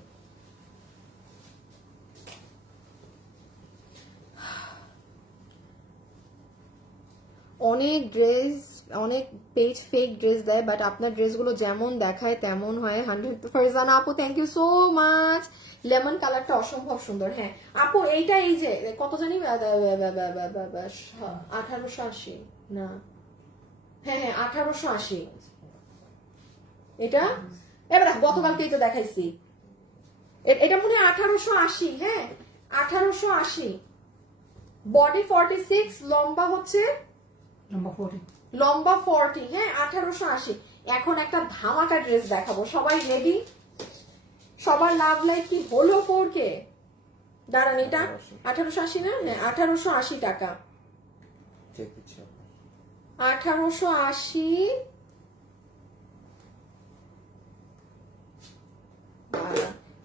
অনেক ড্রেস, অনেক পেজ ফেক ড্রেস দেয়, বাট আপনার ড্রেসগুলো যেমন দেখায় তেমন হয়। 100 ফারজানা আপু thank you so much. Lemon কালারটা অসম্ভব সুন্দর। হ্যাঁ আপু এইটা এই যে কত জানি 1880 না, হ্যাঁ 1880 এটা। এবার গতকালকেই তো দেখাইছি, এটা মনে হয় 1880। হ্যাঁ 1880, বডি 46, লম্বা হচ্ছে লম্বা 40। হ্যাঁ 1880। এখন একটা ধামাকা ড্রেস দেখাবো, সবাই রেডি? সবার লাভ লাইক কি হলো 4K? দাঁড়ান, এটা 1880 না? হ্যাঁ 1880 টাকা। 1880।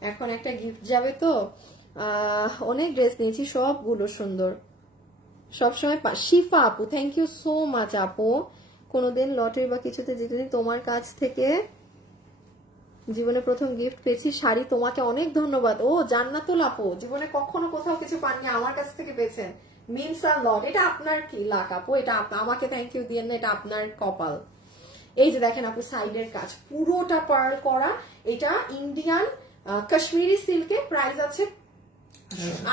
এখন একটা গিফট যাবে তো, অনেক ড্রেস নিয়েছি, সবগুলো সুন্দর, সবসময়। শিফা আপু থ্যাংক ইউ সো মাচ আপু। কোনোদিন লটারি বা কিছুতে জিতেছি, তোমার কাছ থেকে জীবনে প্রথম গিফট পেয়েছি শাড়ি, তোমাকে অনেক ধন্যবাদ। ও জান্নাতুল আপু, জীবনে কখনো কোথাও কিছু পাননি, আমার কাছ থেকে পেয়েছেন, মিনস আ লট। এটা আপনার কি লাক আপু, এটা আমাকে থ্যাংক ইউ দিয়েন না, এটা আপনার কপাল। এই যে দেখেন আপু সাইডের কাজ পুরোটা পার্ল করা, এটা ইন্ডিয়ান কাশ্মীরি সিল্কে, প্রাইস আছে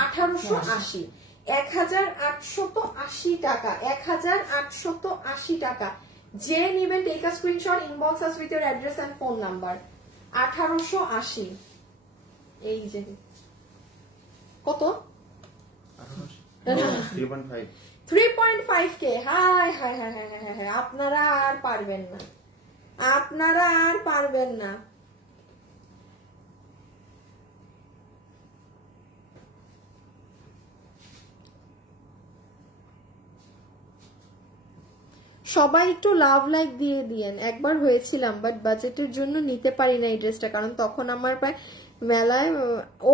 1880। 1880 টাকা, 1880 টাকা। যে নিবেন take a screenshot, inbox us with your address and phone number. 1880। এই যে কত? 3.5K। Hi hi hi hi hi hi, আপনারা আর পারবেন না, আপনারা আর পারবেন না। সবাই একটু লাভ লাইক দিয়ে দিয়েন। একবার হয়েছিলাম বাট বাজেটের জন্য নিতে পারি না এই ড্রেসটা, কারণ তখন আমার প্রায় মেলায়। ও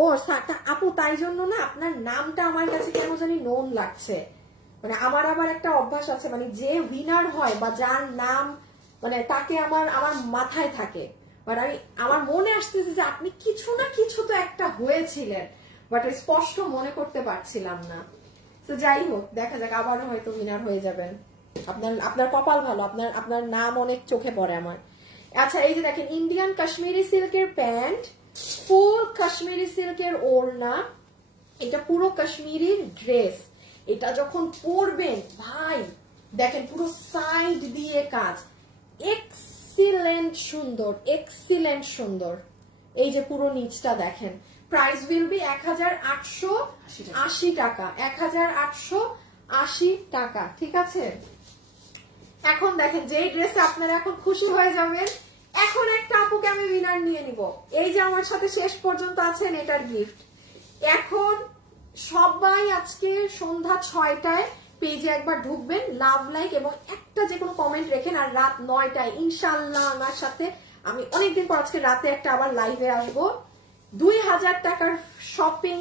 আপু তাই জন্য না আপনার নামটা আমার কাছে কেন জানি নোন লাগছে। মানে আমার আবার একটা অভ্যাস আছে, মানে যে উইনার হয় বা যার নাম মানে তাকে আমার মাথায় থাকে, বাট আমার মনে আসতেছে যে আপনি কিছু না কিছু তো একটা হয়েছিলেন, বাট স্পষ্ট মনে করতে পারছিলাম না। তো যাই হোক, দেখা যাক, আবারও হয়তো উইনার হয়ে যাবেন। আপনার কপাল ভালো, আপনার নাম অনেক চোখে পড়ে আমার। আচ্ছা এই যে দেখেন ইন্ডিয়ান কাশ্মীরি সিল্কের প্যান্ট, ফুল কাশ্মীরি সিল্কের ওড়না, এটা পুরো কাশ্মীরি ড্রেস। এটা যখন পরবেন ভাই দেখেন পুরো সাইড দিয়ে কাজ, এক্সিলেন্ট সুন্দর, এক্সিলেন্ট সুন্দর। এই যে পুরো নিচটা দেখেন, প্রাইস উইল বি 1880 টাকা। 1880 টাকা, ঠিক আছে। এখন দেখেন যে ড্রেসে আপনারা এখন খুশি হয়ে যাবেন, এখন একটা আপুকে আমি উইনার নিয়ে নিব। এই যে আমার সাথে শেষ পর্যন্ত আছেন, এটার গিফট। এখন সবাই আজকে সন্ধ্যা 6টায় পেজে একবার ঢুকবেন, লাভ লাইক এবং একটা যে কোনো কমেন্ট রেখেন, আর রাত 9টায় ইনশাল্লাহ আমার সাথে আমি অনেকদিন পর আজকে রাতে একটা আবার লাইভে আসবো। 2000 টাকার শপিং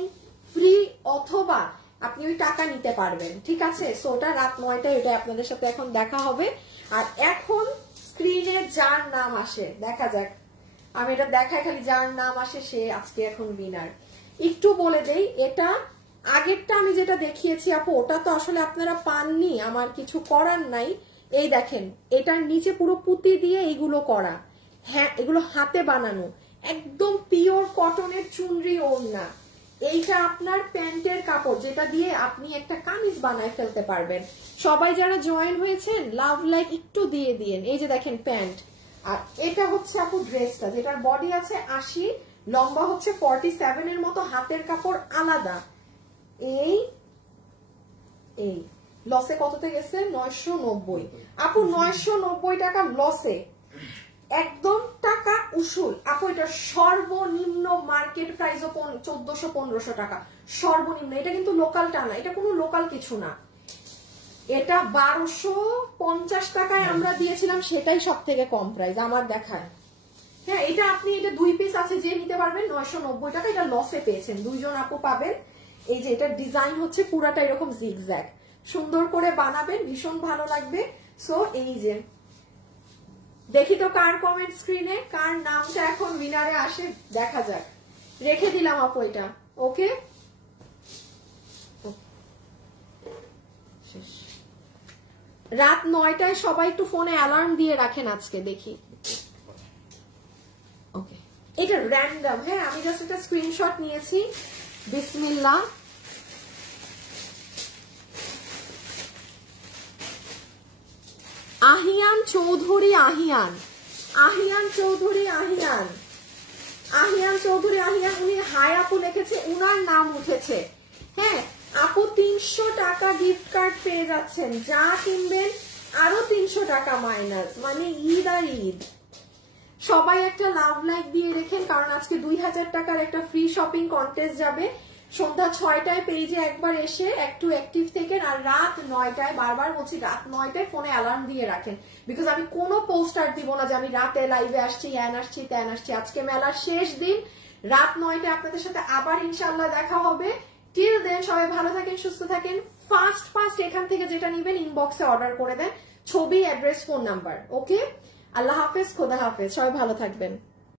ফ্রি, অথবা আপনি ওই টাকা নিতে পারবেন, ঠিক আছে। সো ওটা রাত 9টায়, ওটা আপনাদের সাথে এখন দেখা হবে। আর এখন স্ক্রিনে যার নাম আসে, দেখা যাক, আমি এটা দেখাই খালি, যার নাম আসে সে আজকে এখন উইনার। একটু বলে দেই, এটা আগেরটা আমি যেটা দেখিয়েছি আপু, ওটা তো আসলে আপনারা পাননি, আমার কিছু করার নাই। এই দেখেন এটার নিচে পুরো পুঁতি দিয়ে এইগুলো করা, হ্যাঁ এগুলো হাতে বানানো, একদম পিওর কটনের চুনরি ওড়না। এইটা আপনার প্যান্টের কাপড়, যেটা দিয়ে আপনি একটা কামিজ বানায় ফেলতে পারবেন। সবাই যারা জয়েন হয়েছেন লাভ লাইক একটু দিয়ে দিয়েন। এই যে দেখেন প্যান্ট, আর এটা হচ্ছে আপু ড্রেসটা, যেটার বডি আছে 80, লম্বা হচ্ছে 47 এর মতো, হাতের কাপড় আলাদা। এই এই লসে কততে গেছে? 990। আপু 990 টাকা লসে, একদম টাকা উসুল। আপু এটা সর্বনিম্ন মার্কেট প্রাইসও 1400-1500 টাকা সর্বনিম্ন। এটা কিন্তু লোকালটা না, এটা কোনো লোকাল কিছু না। এটা 1250 টাকায় আমরা দিয়েছিলাম, সেটাই সব থেকে কম প্রাইস আমার দেখায়। হ্যাঁ, এটা আপনি, এটা 2 পিস আছে যে নিতে পারবেন 990 টাকা। এটা লসে পেয়েছেন, 2 জন আপু পাবেন। এই যে এটা ডিজাইন হচ্ছে পুরাটা এরকম জিগজ্যাগ, সুন্দর করে বানাবেন, ভীষণ ভালো লাগবে। সো এই যে দেখি তো কার কমেন্ট স্ক্রিনে, কার নামটা এখন উইনারে আসে দেখা যাক। রেখে দিলাম আপু এটা। ওকে, রাত 9টায় সবাই একটু ফোনে অ্যালার্ম দিয়ে রাখেন আজকে, দেখি। ওকে, এটা র্যান্ডম। হ্যাঁ, আমি জাস্ট একটা স্ক্রিনশট নিয়েছি। বিসমিল্লাহ। আহিয়ান চৌধুরী, আহিয়ান চৌধুরী, আহিয়ান চৌধুরী, উনি হাই আপু লিখেছে, উনার নাম উঠেছে। হ্যাঁ আপু, 300 টাকা গিফট কার্ড পেয়ে যাচ্ছেন, যা কিনবেন আরো 300 টাকা মাইনাস, মানে ঈদ আর ঈদ। সবাই একটা লাভ লাইক দিয়ে রেখেন, কারণ আজকে 2000 টাকার একটা ফ্রি শপিং কন্টেস্ট যাবে। সন্ধ্যা 6টায় পেজে একবার এসে একটু অ্যাক্টিভ থেকেন, আর রাত 9টায়, বারবার বলছি রাত 9টায় ফোনে অ্যালার্ম দিয়ে রাখেন, বিকজ আমি কোনো পোস্টার দিব না যে আমি রাতে লাইভে আসছি, অ্যান আসছি, ত্যান আসছি। আজকে মেলার শেষ দিন, রাত 9টায় আপনাদের সাথে আবার ইনশাল্লাহ দেখা হবে। টিল দেন সবাই ভালো থাকেন, সুস্থ থাকেন। ফার্স্ট এখান থেকে যেটা নিবেন ইনবক্সে অর্ডার করে দেন, ছবি, অ্যাড্রেস, ফোন নাম্বার। ওকে, আল্লাহ হাফেজ, খোদা হাফেজ, সবাই ভালো থাকবেন।